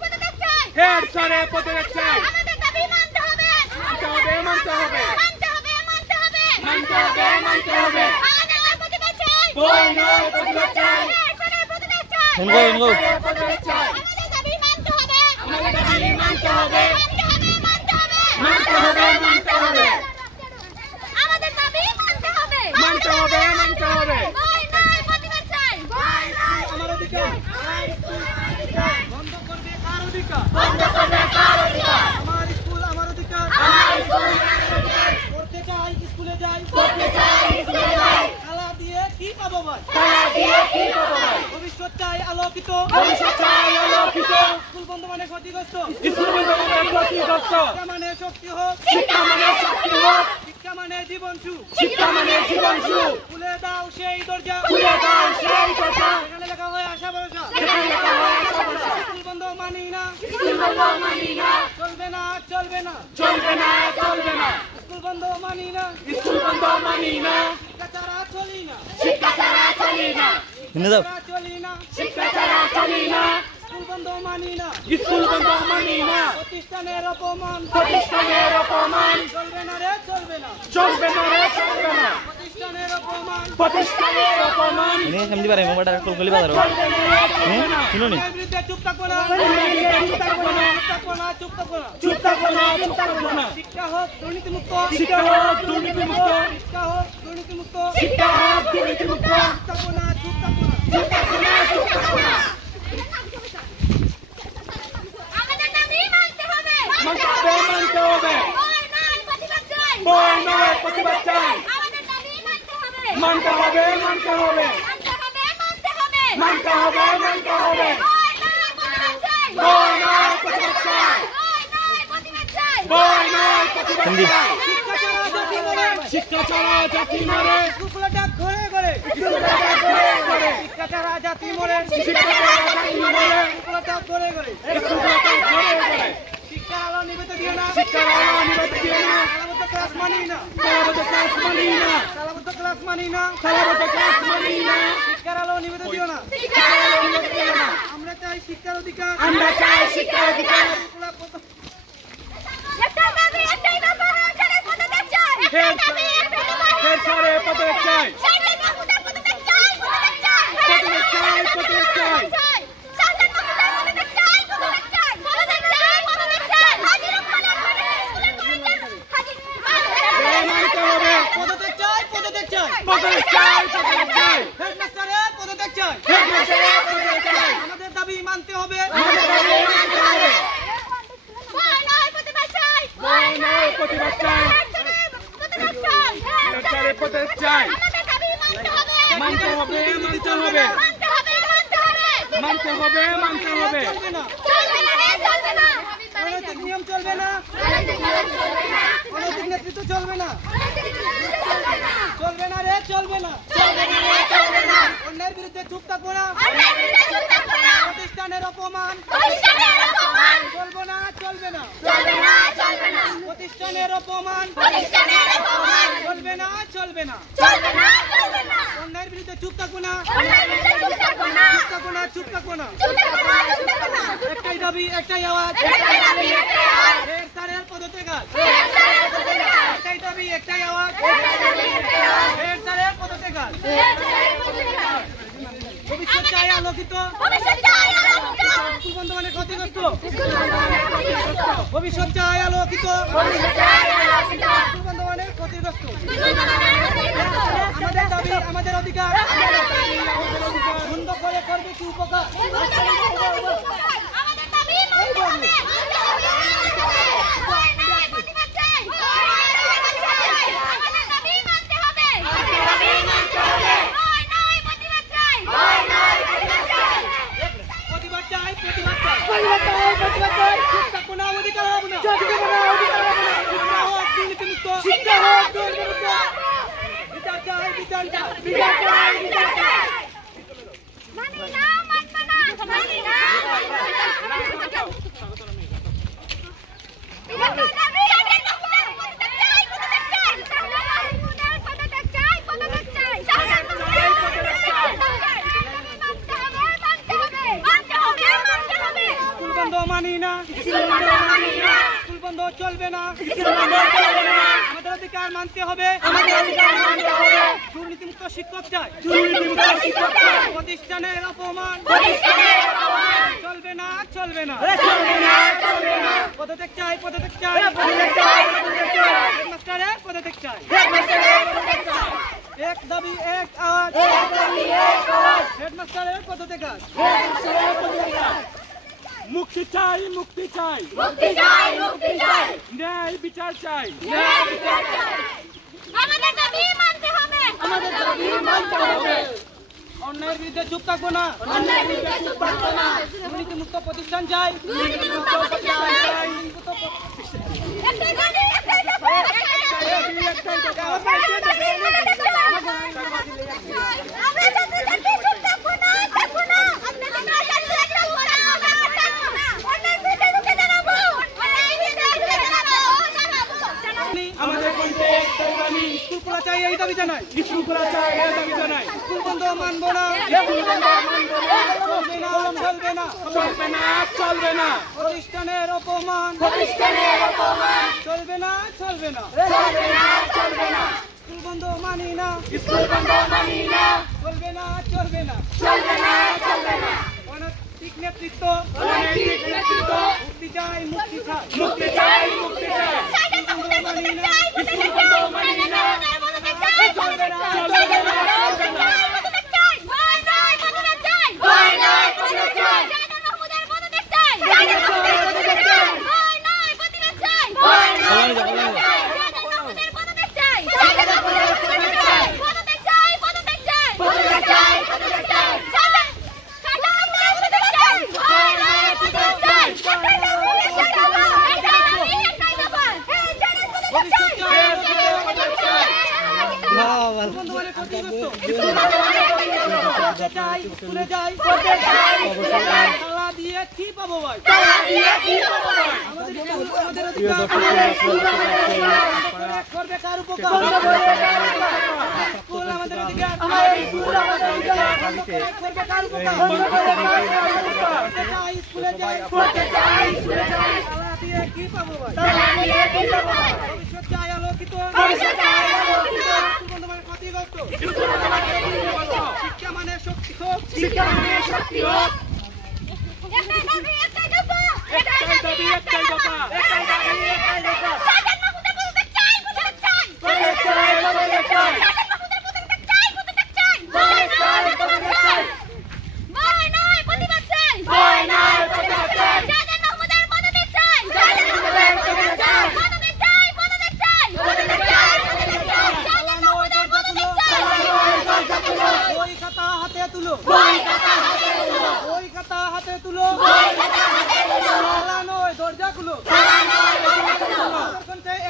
প্রতিবাদ চাই হেড স্যারের প্রতিবাদ চাই আমাদের দাবি মানতে হবে মানতে হবে মানতে হবে মানতে হবে মানতে হবে মানতে হবে মানতে হবে আমাদের প্রতিবাদ চাই বই নয় প্রতিবাদ চাই সরকারের প্রতিবাদ চাই শুনবো প্রতিবাদ চাই আমাদের দাবি মানতে হবে আমাদের দাবি মানতে হবে মানতে হবে মানতে হবে আমাদের দাবি মানতে হবে মানতে হবে মানতে হবে বই নয় প্রতিবাদ চাই আমার অধিকার বন্ধ করবে কার অধিকার বন্ধ করবে কার অধিকার আমার স্কুল আমার অধিকার আমার স্কুল আমার অধিকার করতে চাই স্কুলে যাই করতে চাই স্কুলে যাই খেলা দিয়ে কি পাবো ভাই তারা দিয়ে কি পাবো ভাই ভবিষ্যৎ চাই আলোকিত ভবিষ্যৎ চাই আলোকিত স্কুল বন্ধ মানে ক্ষতিগ্রস্ত স্কুল বন্ধ মানে ক্ষতিগ্রস্ত শিক্ষা মানে শক্তি হোক শিক্ষা মানে শক্তি হোক শিক্ষা মানে জীবন সুখ শিক্ষা মানে জীবন সুখ খুলে দাও সেই দরজা খুলে দাও সেই কথা এখানে লেখা হয় আশা ভরসা সেখানে লেখা হয় আশা ভরসা। স্কুল বন্ধ মানি না স্কুল বন্ধ মানি না চলবে না চলবে না চলবে না চলবে না স্কুল বন্ধ মানি না স্কুল বন্ধ মানি না শিক্ষা ছাড়া চলি না শিক্ষা ছাড়া চলি না শুনে যাও ছাড়া চলি না শিক্ষা ছাড়া চলি না স্কুল বন্ধ মানি না স্কুল বন্ধ মানি না প্রতিষ্ঠানের অপমান প্রতিষ্ঠানের অপমান চলবে না রে চলবে না চলবে না রে চলবে না প্রতিষ্ঠানের অপমান প্রতিষ্ঠানের অপমান শুনে সামনে পারে মোবাইলটা একটু খুলে বাজারো চলবে না রে চলবে না শুনো নি অন্যায়ের বিরুদ্ধে চুপ থাকবো না চুপ থাকবো না চুপ থাকবো না চুপ থাকবো না চুপ থাকবো না শিক্ষা হোক দুর্নীতিমুক্ত শিক্ষা হোক দুর্নীতিমুক্ত শিক্ষা হোক দুর্নীতিমুক্ত শিক্ষা হোক দুর্নীতিমুক্ত চুপ থাকবো না চুপ থাকবো না চুপ থাকবো না চুপ থাকবো না আমাদের দাবি মানতে হবে মানতে হবে মানতে হবে বই নয় প্রতিবাদ চাই বই নয় প্রতিবাদ চাই আমাদের দাবি মানতে হবে মানতে হবে মানতে হবে মানতে হবে মানতে হবে মানতে হবে মানতে হবে বই নয় প্রতিবাদ চাই বই নয় প্রতিবাদ চাই বই নয় প্রতিবাদ বই নয় প্রতিবাদ হিন্দি। চাই শিক্ষা ছাড়া জাতি মরে শিক্ষা ছাড়া জাতি মরে স্কুলে ডাক ঘরে ঘরে স্কুলে ডাক ঘরে ঘরে শিক্ষা ছাড়া জাতি মরে শিক্ষা ছাড়া জাতি মরে স্কুলে ডাক ঘরে ঘরে স্কুলে ডাক ঘরে ঘরে শিক্ষার আলো নিবেতে দিও না শিক্ষার আলো নিবাতে দিও না তালাবদ্ধ ক্লাস মানি না তালাবদ্ধ ক্লাস মানি না তালাবদ্ধ ক্লাস মানি না তালাবদ্ধ ক্লাস মানি না শিক্ষার আলো নিবেতে দিও না শিক্ষার আলো নিবাতে দিও না আমরা চাই শিক্ষার অধিকার আমরা চাই শিক্ষার অধিকার স্কুলে প্রথম একটাই দাবি একটাই দফা সরকারের পদত্যাগ চাই একটাই দাবি একটাই দফা হেড স্যারের পদত্যাগ চাই শাহজাহান মাহমুদের পদত্যাগ চাই পদত্যাগ চাই পদত্যাগ চাই পদত্যাগ চাই শাহজাহান মাহমুদের পদত্যাগ চাই পদত্যাগ চাই পদত্যাগ চাই পদত্যাগ চাই হাজি রহমানের স্কুলের পরিচালক হাজি মানতে হবে পদত্যাগ চাই পদত্যাগ চাই পদত্যাগ চাই পদত্যাগ চাই হেডমাস্টারের পদত্যাগ চাই হেড স্যারের পদত্যাগ চাই আমাদের দাবি মানতে হবে আমাদের দাবি মানতে হবে বই নয় প্রতিবাদ চাই বই নয় প্রতিবাদ চাই পদত্যাগ চাই হেড স্যারের পদত্যাগ চাই আমাদের দাবি মানতে হবে মানতে হবে মানতে হবে মানতে হবে মানতে হবে মানতে হবে মানতে হবে চলবে না চলবে না রে চলবে না অনৈতিক নিয়ম চলবে না অনৈতিক নেতৃত্ব চলবে না চলবে না রে চলবে না অন্যায়ের বিরুদ্ধে চুপ থাকবো না প্রতিষ্ঠানের অপমান চলবে না চলবে না প্রতিষ্ঠানের অপমান চলবে না চলবে না অন্যায়ের বিরুদ্ধে চুপ থাকবো না চুপ থাকবো না একটাই দাবি একটাই আওয়াজ হেড স্যারের পদত্যাগ একটাই দাবি একটাই আওয়াজ হেড স্যারের পদত্যাগ ভবিষ্যৎ চাই আলোকিত স্কুল বন্ধ মানে ক্ষতিগ্রস্ত ভবিষ্যৎ চাই আলোকিত স্কুল বন্ধ মানে ক্ষতিগ্রস্ত আমাদের দাবি আমাদের অধিকার বন্ধ করে করবে কি উপকার আমাদের দাবি মানতে হবে বই নয় প্রতিবাদ চাই আমাদের দাবি মানতে হবে বই নয় প্রতিবাদ চাই প্রতিবাদ চাই চুপ থাকবো না অধিকার হবো না শিক্ষা হোক দুর্নীতিমুক্ত বিচার চাই মানি না মানতে চলবে না আমাদের অধিকার মানতে হবে দুর্নীতিমুক্ত শিক্ষক চাই প্রতিষ্ঠানের অপমান চলবে না পদত্যাগ চাই হেডমাস্টারের পদত্যাগ চাই এক দাবি এক আওয়াজ হেডমাস্টারের পদত্যাগ মুক্তি চাই ন্যায় বিচার চাই আমাদের দাবি মানতে হবে অন্যায়ের বিরুদ্ধে চুপ থাকবো না দুর্নীতিমুক্ত প্রতিষ্ঠান চাই একটাই দাবি একটাই দফা আমরা ছাত্রছাত্রী চুপ থাকবো না আপনাদের আমাদের কণ্ঠে একটাই বাণী স্কুল খোলা চাই এই দাবি জানাই স্কুল বন্ধ মানবো না চলবে না প্রতিষ্ঠানের অপমান চলবে না স্কুল বন্ধ মানি না চলবে না অনৈতিক নেতৃত্ব মুক্তি চাই স্কুলে যাই তালা দিয়ে কি পাবো ভাই আমাদের অধিকার করবে কার উপকার স্কুল আমাদের অধিকার করবে কার উপকার স্কুলে যাই তালা দিয়ে কি পাবো ভাই ভবিষ্যৎ চাই আলোকিত বন্ধু ক্ষতিগ্রস্ত শিক্ষা মানে শক্তি হোক একটাই দাবি একটাই দফা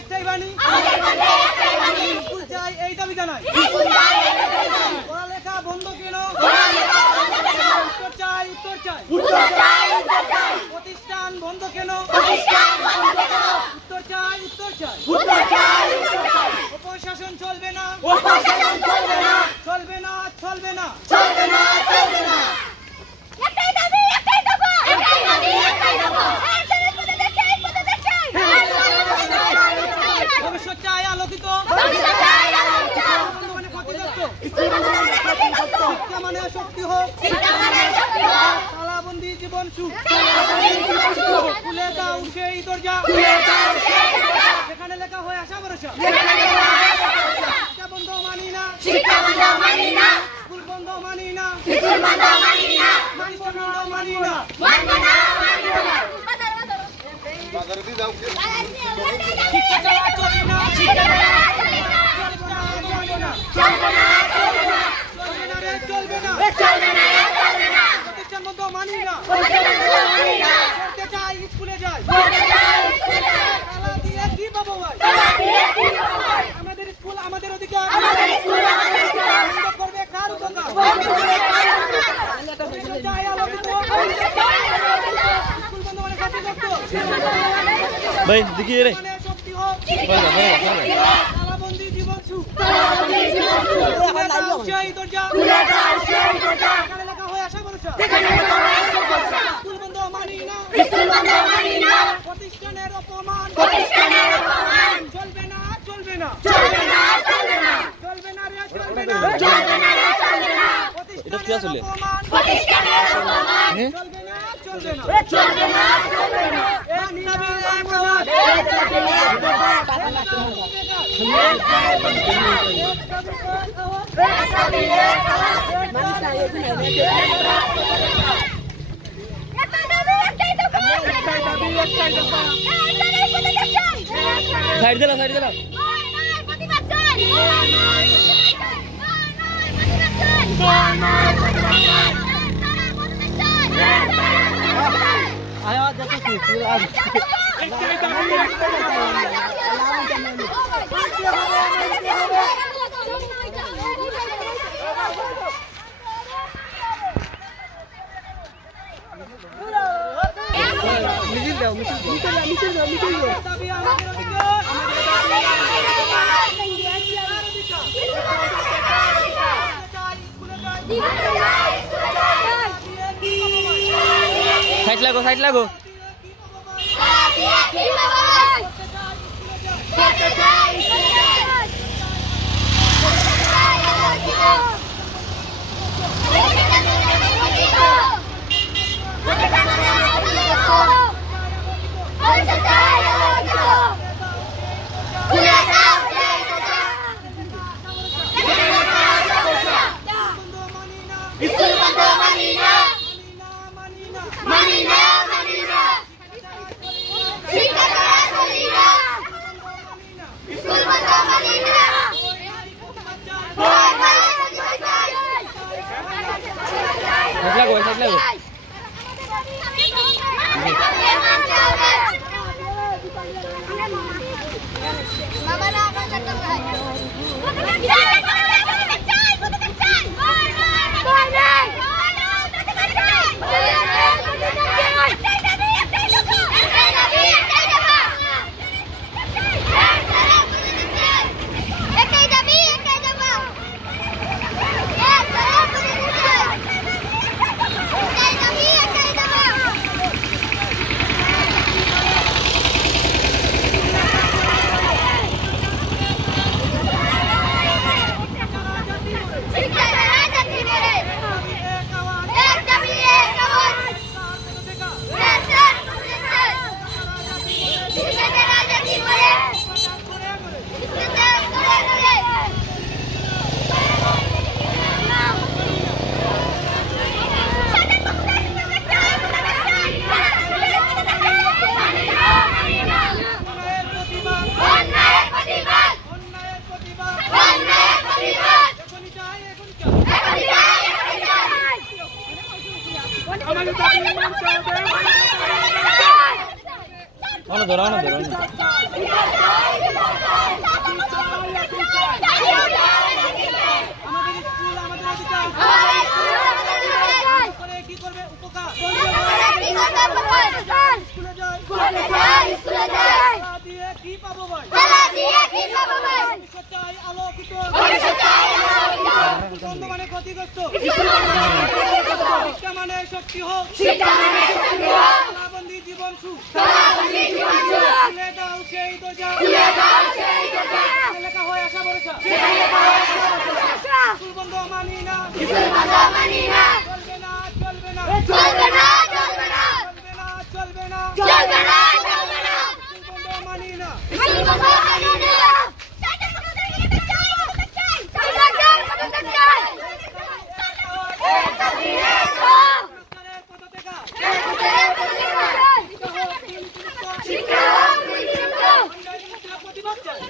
একটাই বাণী স্কুল চাই এই দাবি জানাই পড়ালেখা বন্ধ কেন উত্তর চাই প্রতিষ্ঠান বন্ধ কেন উত্তর চাই অপশাসন চলবে না একটাই দাবি একটাই দফা ভবিষ্যৎ চাই আলোকিত শিক্ষা মানে শক্তি হোক তালাবন্দি জীবন সুখ খুলে দাও সেই দরজা সেখানে লেখা হয় আশা ভরসা শিক্ষা বন্ধ মানি না স্কুল বন্ধ মানি না প্রতিষ্ঠান বন্ধ মানি না পড়তে চাই স্কুলে যাই তালা দিয়ে কি পাবো ভাই আমাদের স্কুল আমাদের অধিকার বন্ধ করবে কার উপকার চাই আলোকিত স্কুল বন্ধ মানে ক্ষতিগ্রস্ত ভাই দেখি রে শক্তি হোক তালাবন্দি জীবন সুখ সেই দরজা এখানে লেখা হয় আশা ভরসা স্কুল বন্ধ মানি না প্রতিষ্ঠানের অপমান প্রতিষ্ঠানের অপমান চলবে না চলবে না চলবে না চলবে না চলবে না রে চলবে না চলবে না রে চলবে না এটা কি আসলে প্রতিষ্ঠানের অপমান চলবে না চলবে না চলবে না চলবে না এক দাবি এক আওয়াজ সাইড দিলা সাইড দিলা আওয়াজ দেখো আজ একটাই দাবি একটাই মিছিল দাও মিছিল দাও দাবি আমাদের অধিকার সাইড লাগো সাইড লাগো সাইড লাগো সাইড লাগো আমাদের দাবি মানতে হবে অন ধরো আমাদের স্কুল আমাদের অধিকার করে কি করবে উপকার স্কুলে যাই তালা দিয়ে কি পাবো ভাই ভবিষ্যৎ চাই আলোকিত দ্বন্দ্ব মানে ক্ষতিগ্রস্ত শিক্ষা মানে শক্তি হোক তালাবন্দি জীবন সুখ খুলে দাও সেই দরজা লেখা হয় আশা ভরসা স্কুল বন্ধ মানি না চলবে না স্কুল বন্ধ মানি না প্রতিবাদ চাই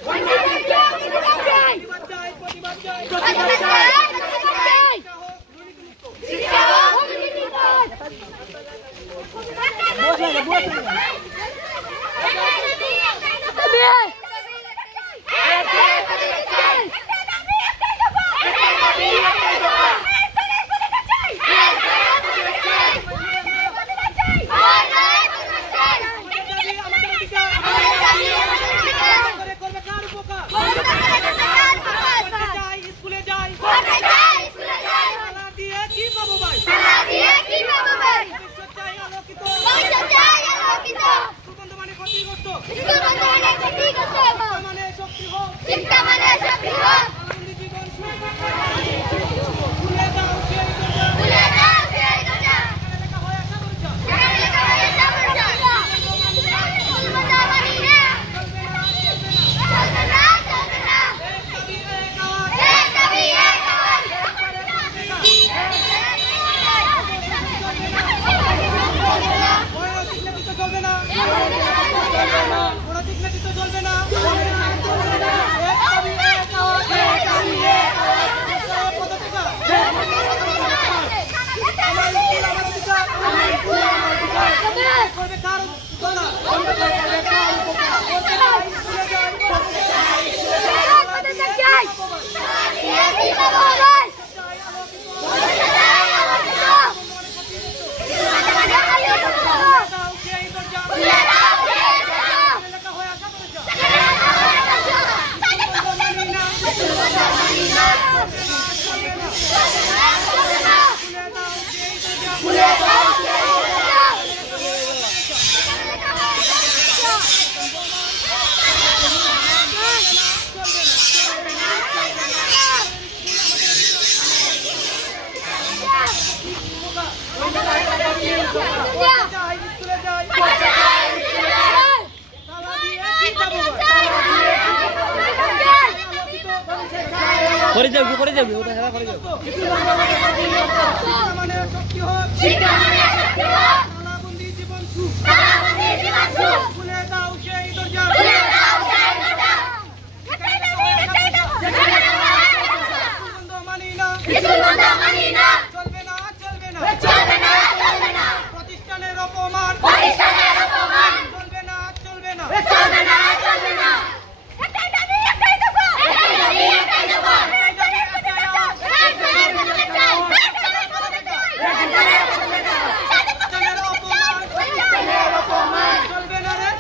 করে যাও ওটা খেলা করে যাও শিক্ষা মানে শক্তি হোক তালাবন্দি জীবন সুখ খুলে দাও সেই দরজা মানি না চলবে না প্রতিষ্ঠানের অপমান চলবে না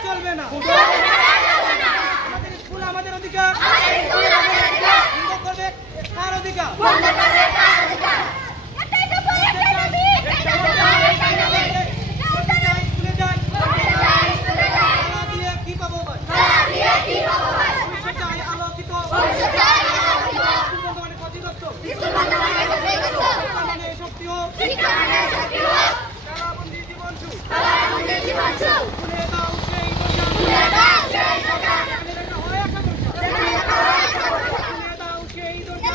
চলবে না আমাদের স্কুল আমাদের অধিকার বন্ধ করবে কার অধিকার কি পাবো আলোকিত শক্তি হোক তালাবন্দি জীবন সুখ খুলে দাও সেই দরজা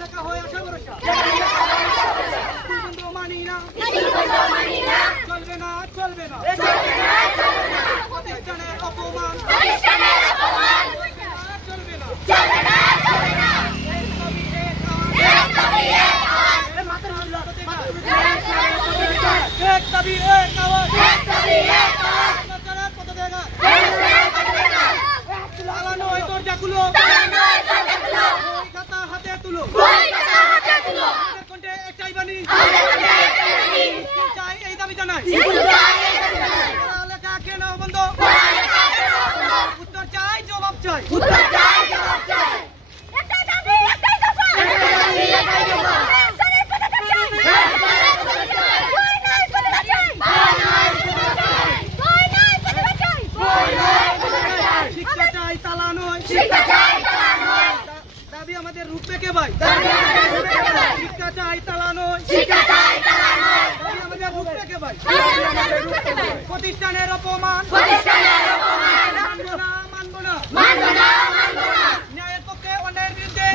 লেখা হয় আশা ভরসা মানি না চলবে না প্রতিষ্ঠানের অপমান চলবে না এক দাবি এক আওয়াজ কত দেখা চালানো এই দরজাগুলো খাতা হাতে তুলো কণ্ঠে একটাই বাণী চাই এই দাবি জানাই লেখা কেন বন্ধ উত্তর চাই জবাব চাই শিক্ষা চাই তালা নয় দাবি আমাদের রূপরেখে ভাই শিক্ষা চাই তালা নয় দাবি আমাদের রূপরেখে ভাই প্রতিষ্ঠানের অপমান মানব না ন্যায়ের পক্ষে অন্যায়ের বিরুদ্ধে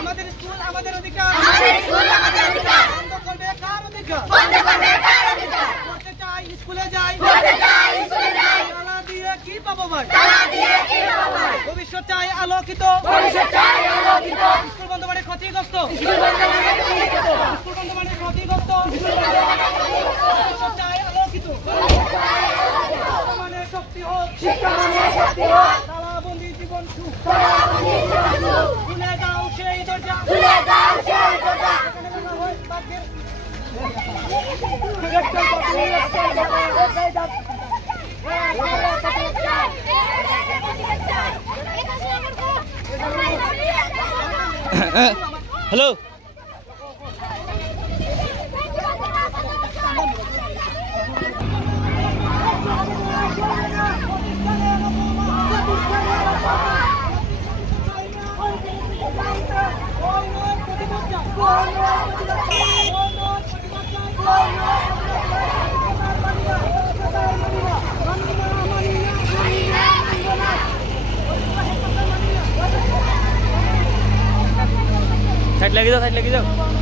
আমাদের স্কুল আমাদের অধিকার বন্ধ করবে কার অধিকার পড়তে চাই স্কুলে যাই তালা দিয়ে কি পাবো ভাই ভবিষ্যৎ চাই আলোকিত স্কুল বন্ধ মানে ক্ষতিগ্রস্ত ভবিষ্যৎ চাই আলোকিত মানে শক্তি হোক তালাবন্দি জীবন সুখ খুলে দাও সেই দরজা হ্যালো साइड लगी जाओ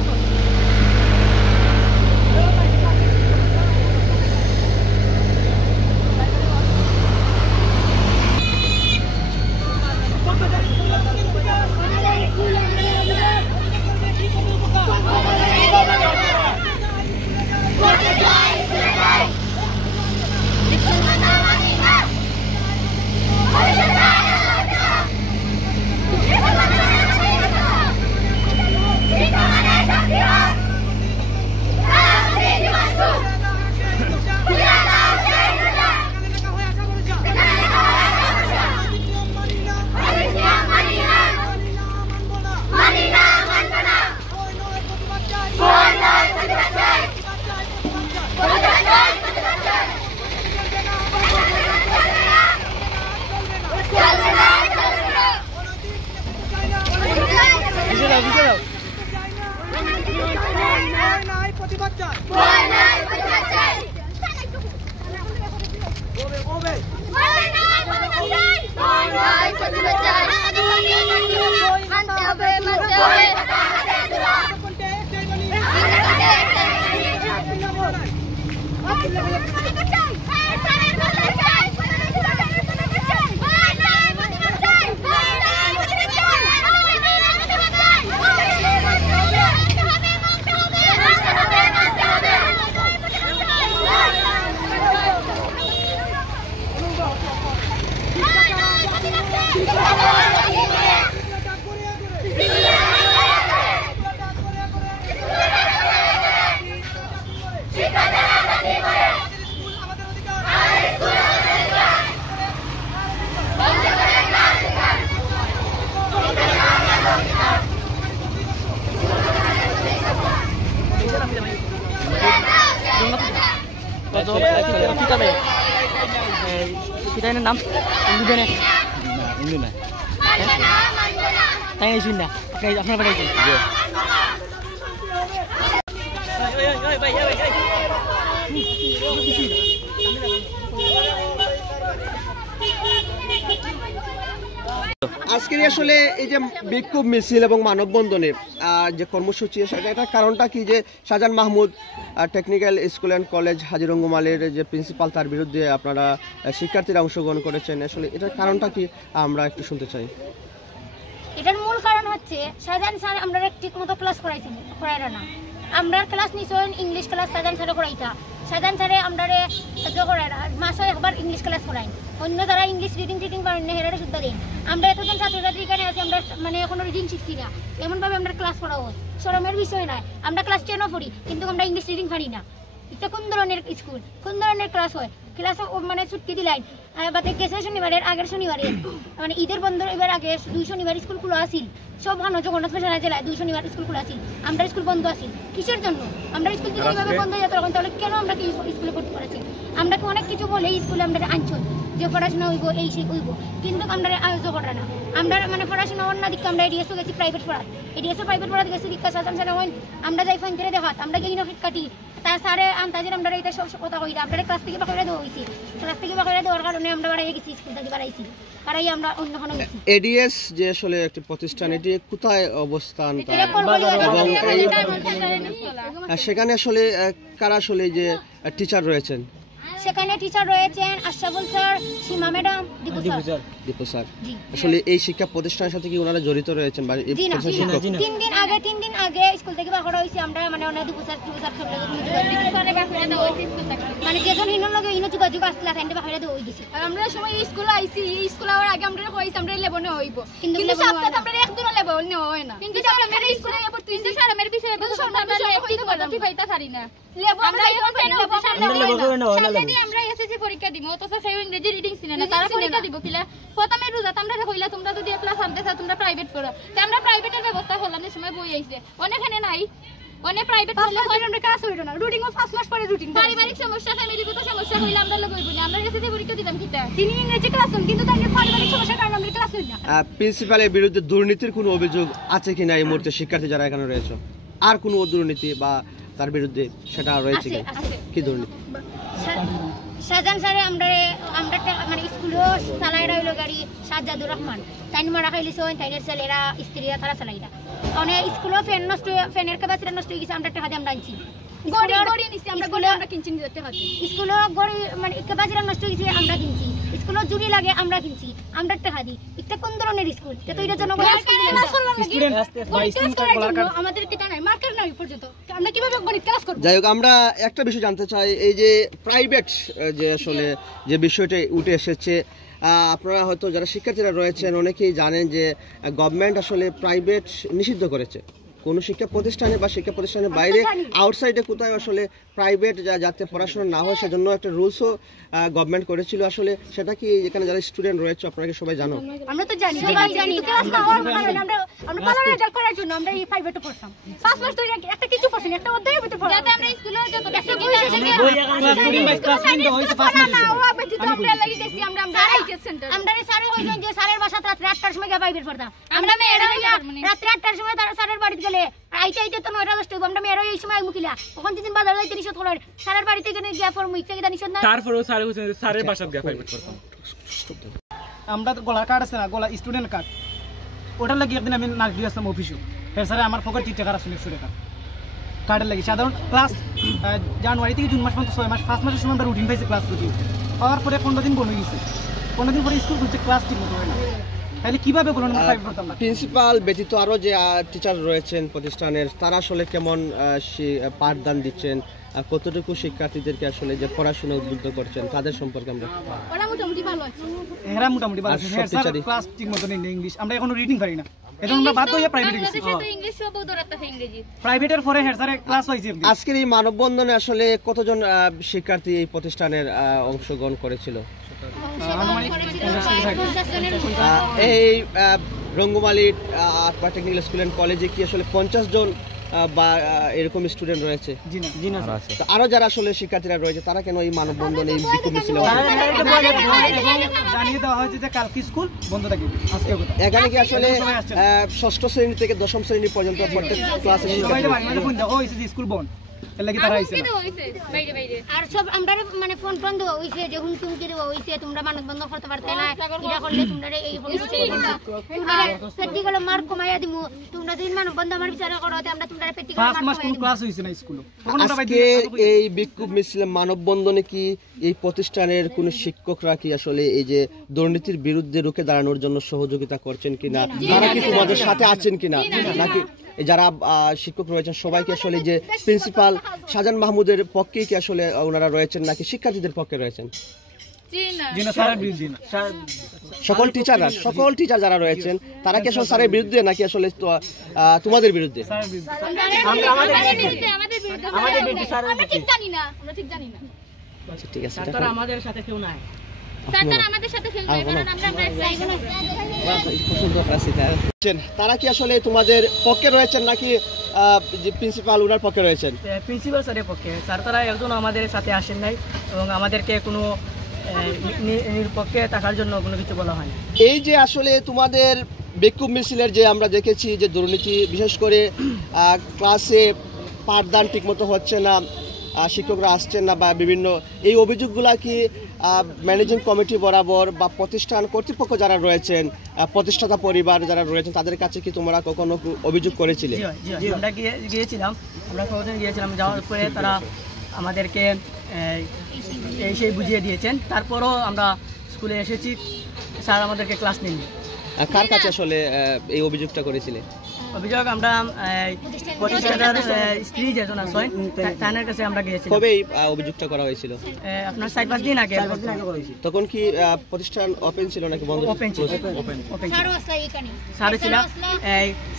Come on, ফ্রেন্ডের নাম ইন্দু না ইন্দু না তাই শুন না আপনার পাঠাইছেন আজকের আসলে এই যে বিক্ষোভ মিছিল এবং মানববন্ধনের যে কর্মসূচি এটার কারণটা কি যে Shahjahan Mahmud technical school and college হাজীরঙ্গমালের যে প্রিন্সিপাল তার বিরুদ্ধে আপনারা শিক্ষার্থীরা অংশগ্রহণ করেছেন, আসলে এটার কারণটা কি আমরা একটু শুনতে চাই। এটার মূল কারণ হচ্ছে শাহজাহান স্যার আমরা ঠিক মতো ক্লাস করাইরা না। আমরা ক্লাস নিছেন ইংলিশ ক্লাস শাহজাহান স্যারে করাইতা, শাহজাহান স্যারে আমরা করাইরা মাসে একবার ইংলিশ ক্লাস করাই, অন্য যারা ইংলিশ রিডিং পারেন না হেরারে শুদ্ধ দিন। আমরা এতজন ছাত্রছাত্রী এখানে আছি, আমরা মানে এখনো রিডিং শিখছি না, এমনভাবে আমরা ক্লাস করাবো শরমের বিষয় নয়। আমরা ক্লাস 10ও পড়ি কিন্তু আমরা ইংলিশ রিডিং পারি না। এটা কোন ধরনের স্কুল, কোন ধরনের ক্লাস হয়? ক্লাস মানে ছুটি দিলাই বাদে গেছে শনিবারের আগের শনিবারে মানে ঈদের বন্ধ এবার আগে 2 শনিবার স্কুল খোলা আছিল, সব জগন্নাথ জেলায় 2 শনিবার স্কুল খোলা আছিল, আমরা স্কুল বন্ধ আছিল। কিসের জন্য? আমরা স্কুল থেকে এইভাবে বন্ধ হয়ে যেত তখন, তাহলে কেন আমরা কি স্কুলে পড়তে পারছি? আমরা অনেক কিছু বলে স্কুলে আমরা আনছন যে পড়াশোনা হইব এই সেই হইব, কিন্তু আমরা আয়োজন করা না। আমরা মানে পড়াশোনা অন্য দিকে আমরা এডিএসও গেছি প্রাইভেট পড়া, এডিএসও প্রাইভেট পড়া গেছি দীক্ষা সাজান সারা হইন, আমরা যাই ফাইন করে দেখাত আমরা গিয়ে কাটি তার সারে আন্তাজের আমরা এটা সব কথা কই আমরা ক্লাস থেকে বাকিরা দেওয়া হয়েছি, ক্লাস থেকে বাকিরা দেওয়ার কারণে আমরা বাড়াই গেছি, স্কুল থেকে বাড়াইছি তারাই আমরা অন্য কোনো গেছি। এডিএস যে আসলে একটি প্রতিষ্ঠান, এটি কোথায় অবস্থান এবং সেখানে আসলে কারা আসলে যে টিচার রয়েছেন? সেখানে টিচার রয়েছেন আশরাফুল স্যার, সীমা ম্যাডাম, দীপু স্যার। আসলে এই শিক্ষা প্রতিষ্ঠানের সাথে কি ওনারা জড়িত রয়েছেন বা এই শিক্ষক? 3 দিন আগে স্কুল থেকে বাকড়া হইছে, আমরা মানে অনেক দীপু স্যার মানে যেজন হিনোর লগে হিনো যোগাযোগ আসলা তাইতে বাকড়া দেওয়া হই দিছি। আর আমরা সময় স্কুলে আইছি, স্কুল আওয়ার আগে আমরা কইছি আমরা লেবনে হইব, কিন্তু সপ্তাহে আমরা একদিন লেবল নেওয়া হয় না। কিন্তু আমরা স্কুলে এবার তুই যে শরমের বিষয়ে আমরা একদিন কথা পাইতা পারি না। লেবল আমরা এখন কেন সামনে আমরা এসএসসি পরীক্ষা দিব, অথচ সেই ইংরেজি রিডিং ছিল না, তারা পরীক্ষা দিব কিলা প্রথমে রোজা আমরা কইলা তোমরা যদি ক্লাস আনতে চাও তোমরা প্রাইভেট পড়ো, তো আমরা প্রাইভেটের ব্যবস্থা করলাম। এই সময় বই আইছে অনেকখানে নাই, অনেক প্রাইভেট হলে হয় আমরা ক্লাস হইতো না, রুটিন ও 5 মাস পরে রুটিন। পারিবারিক সমস্যা ফ্যামিলিগত সমস্যা হইলে আমরা লইব না, আমরা এসএসসি পরীক্ষা দিতাম কিটা তিনি ইংরেজি ক্লাস হন, কিন্তু তার পারিবারিক সমস্যার কারণে আমরা ক্লাস হই না। প্রিন্সিপালের বিরুদ্ধে দুর্নীতির কোনো অভিযোগ আছে কিনা এই মুহূর্তে শিক্ষার্থী যারা এখানে রয়েছে? আর কোনো দুর্নীতি বা তার বিরুদ্ধে সেটা রয়েছে কি দুর্নীতি? শাহজাহান স্যারে আমরা মানে স্কুলও চালাইরা হইলো গাড়ি সাজ্জাদুর রহমান, তাই মারা খাইলিছে তাইনের ছেলেরা স্ত্রীরা তারা চালাইরা অনেক স্কুলও ফ্যান নষ্ট, ফ্যানের ক্যাপাসিটি নষ্ট হয়ে গেছে, আমরা টাকা দিয়ে আমরা আনছি গড়ি নিছি, আমরা কিনছি স্কুলও গড়ি মানে ক্যাপাসিটি নষ্ট হয়ে গেছে আমরা কিনছি, স্কুলও জুড়ি লাগে আমরা কিনছি, আমরা টাকা দিই। এটা কোন ধরনের স্কুল? এটা এটা জনগণ আমাদের কিটা নাই মার্কার নাই পর্যন্ত, আমরা কিভাবে গণিত ক্লাস করব? যাই হোক, আমরা একটা বিষয় জানতে চাই, এই যে প্রাইভেট যে আসলে যে বিষয়টা উঠে এসেছে, আপনারা হয়তো যারা শিক্ষার্থীরা রয়েছেন অনেকেই জানেন যে গভর্নমেন্ট আসলে প্রাইভেট নিষিদ্ধ করেছে। কোনো শিক্ষা প্রতিষ্ঠানে বা শিক্ষা প্রতিষ্ঠানের বাইরে আউটসাইডে কোথাও আসলে প্রাইভেট যাতে পড়াশোনা না হয় সেজন্য একটা রুলসও গভর্নমেন্ট করেছিল। আসলে সেটা কি এখানে যারা স্টুডেন্ট রয়েছে আপনারা কি সবাই জানো? আমরা তো জানি, সবাই জানি, ক্লাস না হওয়ার কারণে আমরা পালার রেজাল্ট করার জন্য আমরা এই প্রাইভেটে পড়তাম। 5 মাস ধরে একটা কিছু পড়ছেন, একটা অধ্যায়ের ভিতরে পড়তাম, যাতে আমরা স্কুলে যত একটা বই শেষে বই ক্লাস নিতে হইছে 5 মাস না হওয়া ব্যতীত আমরা লাগি গেছি। আমরা আইকেস সেন্টার আমরা স্যারে হইছেন যে স্যারের বাসা রাত 8টার সময় গিয়ে প্রাইভেট পড়তাম। আমরা মেয়েরা রাত 8টার সময় তার স্যারের বাড়িতে গেলে আইতে তো 9টা 10টা হইব, আমরা মেয়েরা এই সময় মুকিলা ওখান দিন বাজার যাইতে নিষেধ করার, স্যারের বাড়িতে গিয়ে গিয়া ফর মুইতে গিয়ে নিষেধ না, তারপরেও স্যার হোসেন স্যারের বাসায় গিয়ে প্রাইভেট পড়তাম। আমরা তো গলার কার্ড আছে না, গলা স্টুডেন্ট কার্ড, ওটার লাগি একদিন আমি নাচ দিয়ে আসলাম অফিসে, হ্যাঁ স্যার আমার পকেট 3 টাকা আসলে 100 টাকা কার্ডের লাগি। সাধারণ ক্লাস জানুয়ারি থেকে জুন মাস পর্যন্ত 6 মাস, 5 মাসের সময় আমরা রুটিন পাইছি, ক্লাস রুটিন পাওয়ার পরে 15 দিন বন্ধ হয়ে গেছে, 15 দিন পরে স্কুল খুলছে, ক্লাস ঠিক মতো হয় না, তাহলে কিভাবে বলুন প্রাইভেট পড়তাম না? প্রিন্সিপাল ব্যতীত আরো যে টিচার রয়েছেন প্রতিষ্ঠানের, তারা আসলে কেমন পাঠদান দিচ্ছেন, কতটুকু শিক্ষার্থীদেরকে আসলে যে পড়াশোনা উদ্বুদ্ধ করছেন তাদের সম্পর্কে আমরা ওরা মোটামুটি ভালো আছে, এরা মোটামুটি ভালো আছে, স্যার ক্লাস ঠিক মতো নেই, ইংলিশ আমরা এখনো রিডিং পারি না, এজন্য আমরা বাধ্য হয়ে প্রাইভেটে গেছি। ইংলিশ সব দৌড়াতে হয় ইংরেজি প্রাইভেটের পরে হেড স্যার ক্লাস হইছে। আজকের এই মানববন্ধনে আসলে কতজন শিক্ষার্থী এই প্রতিষ্ঠানের অংশগ্রহণ করেছিল? এই রঙ্গমালী টেকনিক্যাল স্কুল অ্যান্ড কলেজে কি আসলে 50 জন বা এরকম স্টুডেন্ট রয়েছে? জি না তো আরো যারা আসলে শিক্ষার্থীরা রয়েছে তারা কেন এই মানববন্ধন এই বিক্ষোভ মিছিলে জানিয়ে দেওয়া হয়েছে যে কালকে স্কুল বন্ধ থাকবে আজকে এখানে কি আসলে ষষ্ঠ শ্রেণী থেকে দশম শ্রেণী পর্যন্ত প্রত্যেক ক্লাসে দেখো হয়েছে যে স্কুল বন্ধ এর লাগি তারা আইছে আর সব আমরা মানে ফোন ফোন দেওয়া হইছে যে হুমকি দেওয়া হইছে তোমরা মানববন্ধন করতে পারতে না, এটা করলে তোমরা এই হইছে প্র্যাকটিক্যাল মার্ক কমাইয়া দিমু, তোমরা যদি মানববন্ধন আমার বিচার করো আমরা তোমরা প্র্যাকটিক্যাল ফার্স্ট মাস কোন ক্লাস হইছে না স্কুলে তখন আমরা আজকে এই বিক্ষোভ মিছিলে মানববন্ধনে কি এই প্রতিষ্ঠানের কোন শিক্ষকরা কি আসলে এই যে দুর্নীতির বিরুদ্ধে রুখে দাঁড়ানোর জন্য সহযোগিতা করছেন কিনা, তারা কি তোমাদের সাথে আছেন কিনা, নাকি যারা শিক্ষক রয়েছেন সবাই কি আসলে যে প্রিন্সিপাল শাহজাহান মাহমুদের পক্ষেই কি আসলে ওনারা রয়েছেন নাকি শিক্ষার্থীদের পক্ষে রয়েছেন? সকল টিচার যারা রয়েছেন তারা কি আসলে স্যারের বিরুদ্ধে নাকি আসলে তোমাদের বিরুদ্ধে? ঠিক আছে, আমাদের সাথে কেউ নাই, তারা কি আসলে তোমাদের পক্ষে রয়েছেন নাকি প্রিন্সিপাল ওনার পক্ষে রয়েছেন? প্রিন্সিপাল স্যারের পক্ষে। স্যার তারা একজন আমাদের সাথে আসেন নাই এবং আমাদেরকে কোনো নিরপেক্ষে থাকার জন্য কোনো কিছু বলা হয়নি। এই যে আসলে তোমাদের বিক্ষোভ মিছিলের যে আমরা দেখেছি যে দুর্নীতি, বিশেষ করে ক্লাসে পাঠদান ঠিকমতো হচ্ছে না, শিক্ষকরা আসছেন না বা বিভিন্ন এই অভিযোগগুলা কি ম্যানেজিং কমিটি বরাবর বা প্রতিষ্ঠান কর্তৃপক্ষ যারা রয়েছেন, প্রতিষ্ঠাতা পরিবার যারা রয়েছেন তাদের কাছে কি তোমরা কখনো অভিযোগ করেছিলে? আমরা গিয়েছিলাম, আমরা কতদিন গিয়েছিলাম, যাওয়ার পরে তারা আমাদেরকে এই সেই বুঝিয়ে দিয়েছেন, তারপরও আমরা স্কুলে এসেছি, স্যার আমাদেরকে ক্লাস নেননি। কার কাছে আসলে এই অভিযোগটা করেছিলে? অভিযোগ আমরা প্রতিষ্ঠাতার স্ত্রী যেজন আছেন তাদের কাছে আমরা গিয়েছিলাম। কবে এই অভিযোগটা করা হয়েছিল? আপনার 4-5 দিন আগে। তখন কি প্রতিষ্ঠান ওপেন ছিল নাকি বন্ধ? ওপেন ছিল। স্যার ছিল,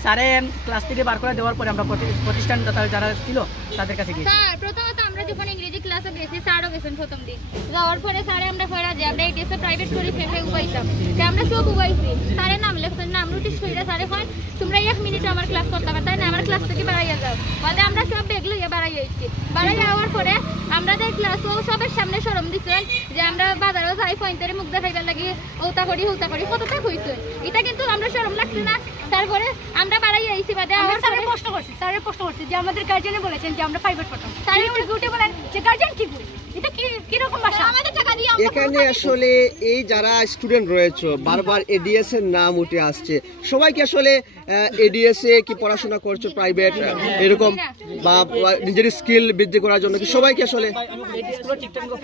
স্যারে ক্লাস থেকে বার করে দেওয়ার পরে আমরা প্রতিষ্ঠান যারা ছিল তাদের কাছে গিয়েছি। প্রথমত আমরা যখন ইংরেজি ক্লাসে গেছি স্যারও গেছেন প্রথম দিন, যাওয়ার পরে স্যারে আমরা ফেরা যে আমরা এটিএসে প্রাইভেট করে ফেলে উবাইতাম, যে আমরা সব উবাইছি। স্যারে নাম লেখছেন, নাম নোটিশ করে স্যারে হয় তোমরা 1 মিনিট আমার ক্লাস করতে পারো, তাই না আমার ক্লাস থেকে বাড়াইয়া যাও বলে। আমরা সব ব্যাগ লইয়া বাড়াইয়াছি, বাড়াইয়া যাওয়ার পরে আমাদের ক্লাসও সবের সামনে শরম দিচ্ছেন যে আমরা বাজারেও যাই পয়েন্টারে মুখ দেখাইবার লাগি হৌতা করি কতটা হয়েছে, এটা কিন্তু আমরা শরম লাগছে না। তারপরে আমরা বাড়াইয়া আইছি, বাদে আমার স্যারের প্রশ্ন করছি যে আমাদের গার্জেনে বলেছেন যে আমরা প্রাইভেট পড়তাম, স্যারের উঠে বলেন যে গার্জেন কি বলে, এটা কি রকম ভাষা? আমাদের টাকা দিয়ে এখানে আসলে এই যারা স্টুডেন্ট রয়েছে বারবার এডিএস এর নাম উঠে আসছে, সবাই কি আসলে এডিএস এ কি পড়াশোনা করছো প্রাইভেট এরকম বা নিজের স্কিল বৃদ্ধি করার জন্য কি সবাই কি আসলে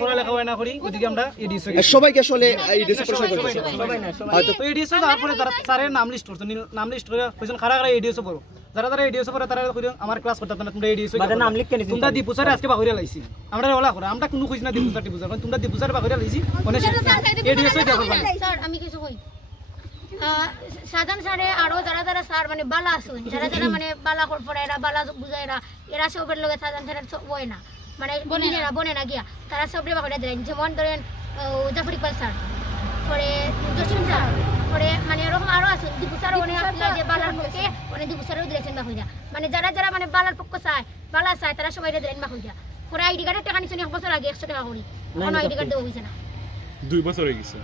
পড়ালেখা হয় না করি ওদিকে আমরা এডিএস সবাই কি আসলে এডিএস এ পড়াশোনা করছে? হয়তো এডিএস এর তারপরে স্যারের নাম লিস্ট করছেন, নাম লিস্ট করে কইছেন কারা কারা এডিএস পড়ো, যারা এডিএস পড়ে তারা কইছেন আমার ক্লাস করতে না, তোমরা এডিএস বাদে নাম লিখ কেন তোমরা দীপু স্যার আজকে বাহিরে লাইছি, আমরা ওলা করে আমরা কোনো কইছ না দীপু স্যার কারণ তোমরা দীপু স্যার বাহিরে লাইছি মানে এডিএস হই দেখো। স্যার আমি কিছু কই, সাধারণ স্যারে আরো যারা স্যার মানে বালা আছেন, যারা মানে বালা পড়ে এরা বালা বুঝায় এরা সবের লগে সাধারণ স্যারের বয় না মানে বনে না গিয়া তারা সবরে বাহিরে দেন, যেমন ধরেন জাফর ইকবাল স্যার, পরে জসিম স্যার, পরে মানে এরকম আরো আছে দীপু স্যার অনেক আসলে যে বালার পক্ষে অনেক দীপু স্যারও দিয়েছেন বাহুইয়া, মানে যারা মানে বালার পক্ষ চায় বালা চায় তারা সবাই দেন বাহুইয়া। পরে আইডি কার্ডের টাকা নিচ্ছেন 1 বছর আগে 100 টাকা করি, কোনো আইডি কার্ড দেওয়া হয়েছে না, 2 বছর হয়ে গেছে।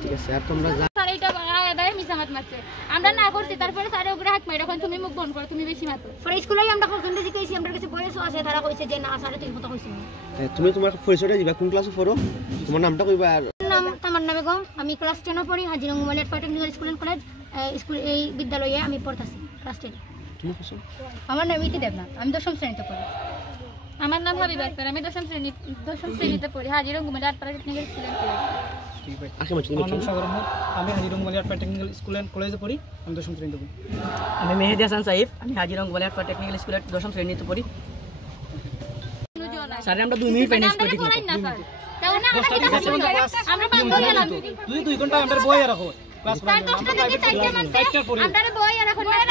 ঠিক আছে, আর তোমরা স্যার এইটা আদায় মিসামাত মারছে, আমরা না করছি, তারপরে স্যার ওপরে হাত মারি এখন তুমি মুখ বন্ধ করো, তুমি বেশি মাতো। পরে স্কুলেই আমরা কোশ্চেন শিখাইছি, আমরা কাছে বয়সও আছে, তারা কইছে যে না স্যার তুমি কথা কইছো। তুমি তোমার পরিচয়টা দিবা, কোন ক্লাসে পড়ো, তোমার নামটা কইবা। আর নাম তামান্না বেগম, আমি ক্লাস 10 পড়ি Haji Rangamali technical school and college school এই বিদ্যালয়ে আমি পড়তাছি ক্লাস 10। তুমি কইছো? আমার নাম ইতি দেবনাথ, আমি 10ম শ্রেণীতে পড়ি। আমার নাম হাবিব আক্তার, আমি 10ম শ্রেণীতে পড়ি Haji Rangamali technical school and college. আমার নাম সাগর আহমদ, আমি হাজী রঙ্গমালী টেকনিক্যাল স্কুল এন্ড কলেজে পড়ি, আমি 10ম শ্রেণীতে পড়ি। আমি মেহেদি হাসান সাইফ, আমি হাজী রঙ্গমালী টেকনিক্যাল স্কুলের 10ম শ্রেণীতে পড়ি। স্যার আমরা 2 মিনিট ফাইনান্স করতে করাই না স্যার, তাও না আমরা 5 ঘন্টা লাগবে, 2 ঘন্টা আমরা বইয়া রাখো ক্লাস স্যার 10টা থেকে 4টা মানে আমরা বইয়া রাখো না,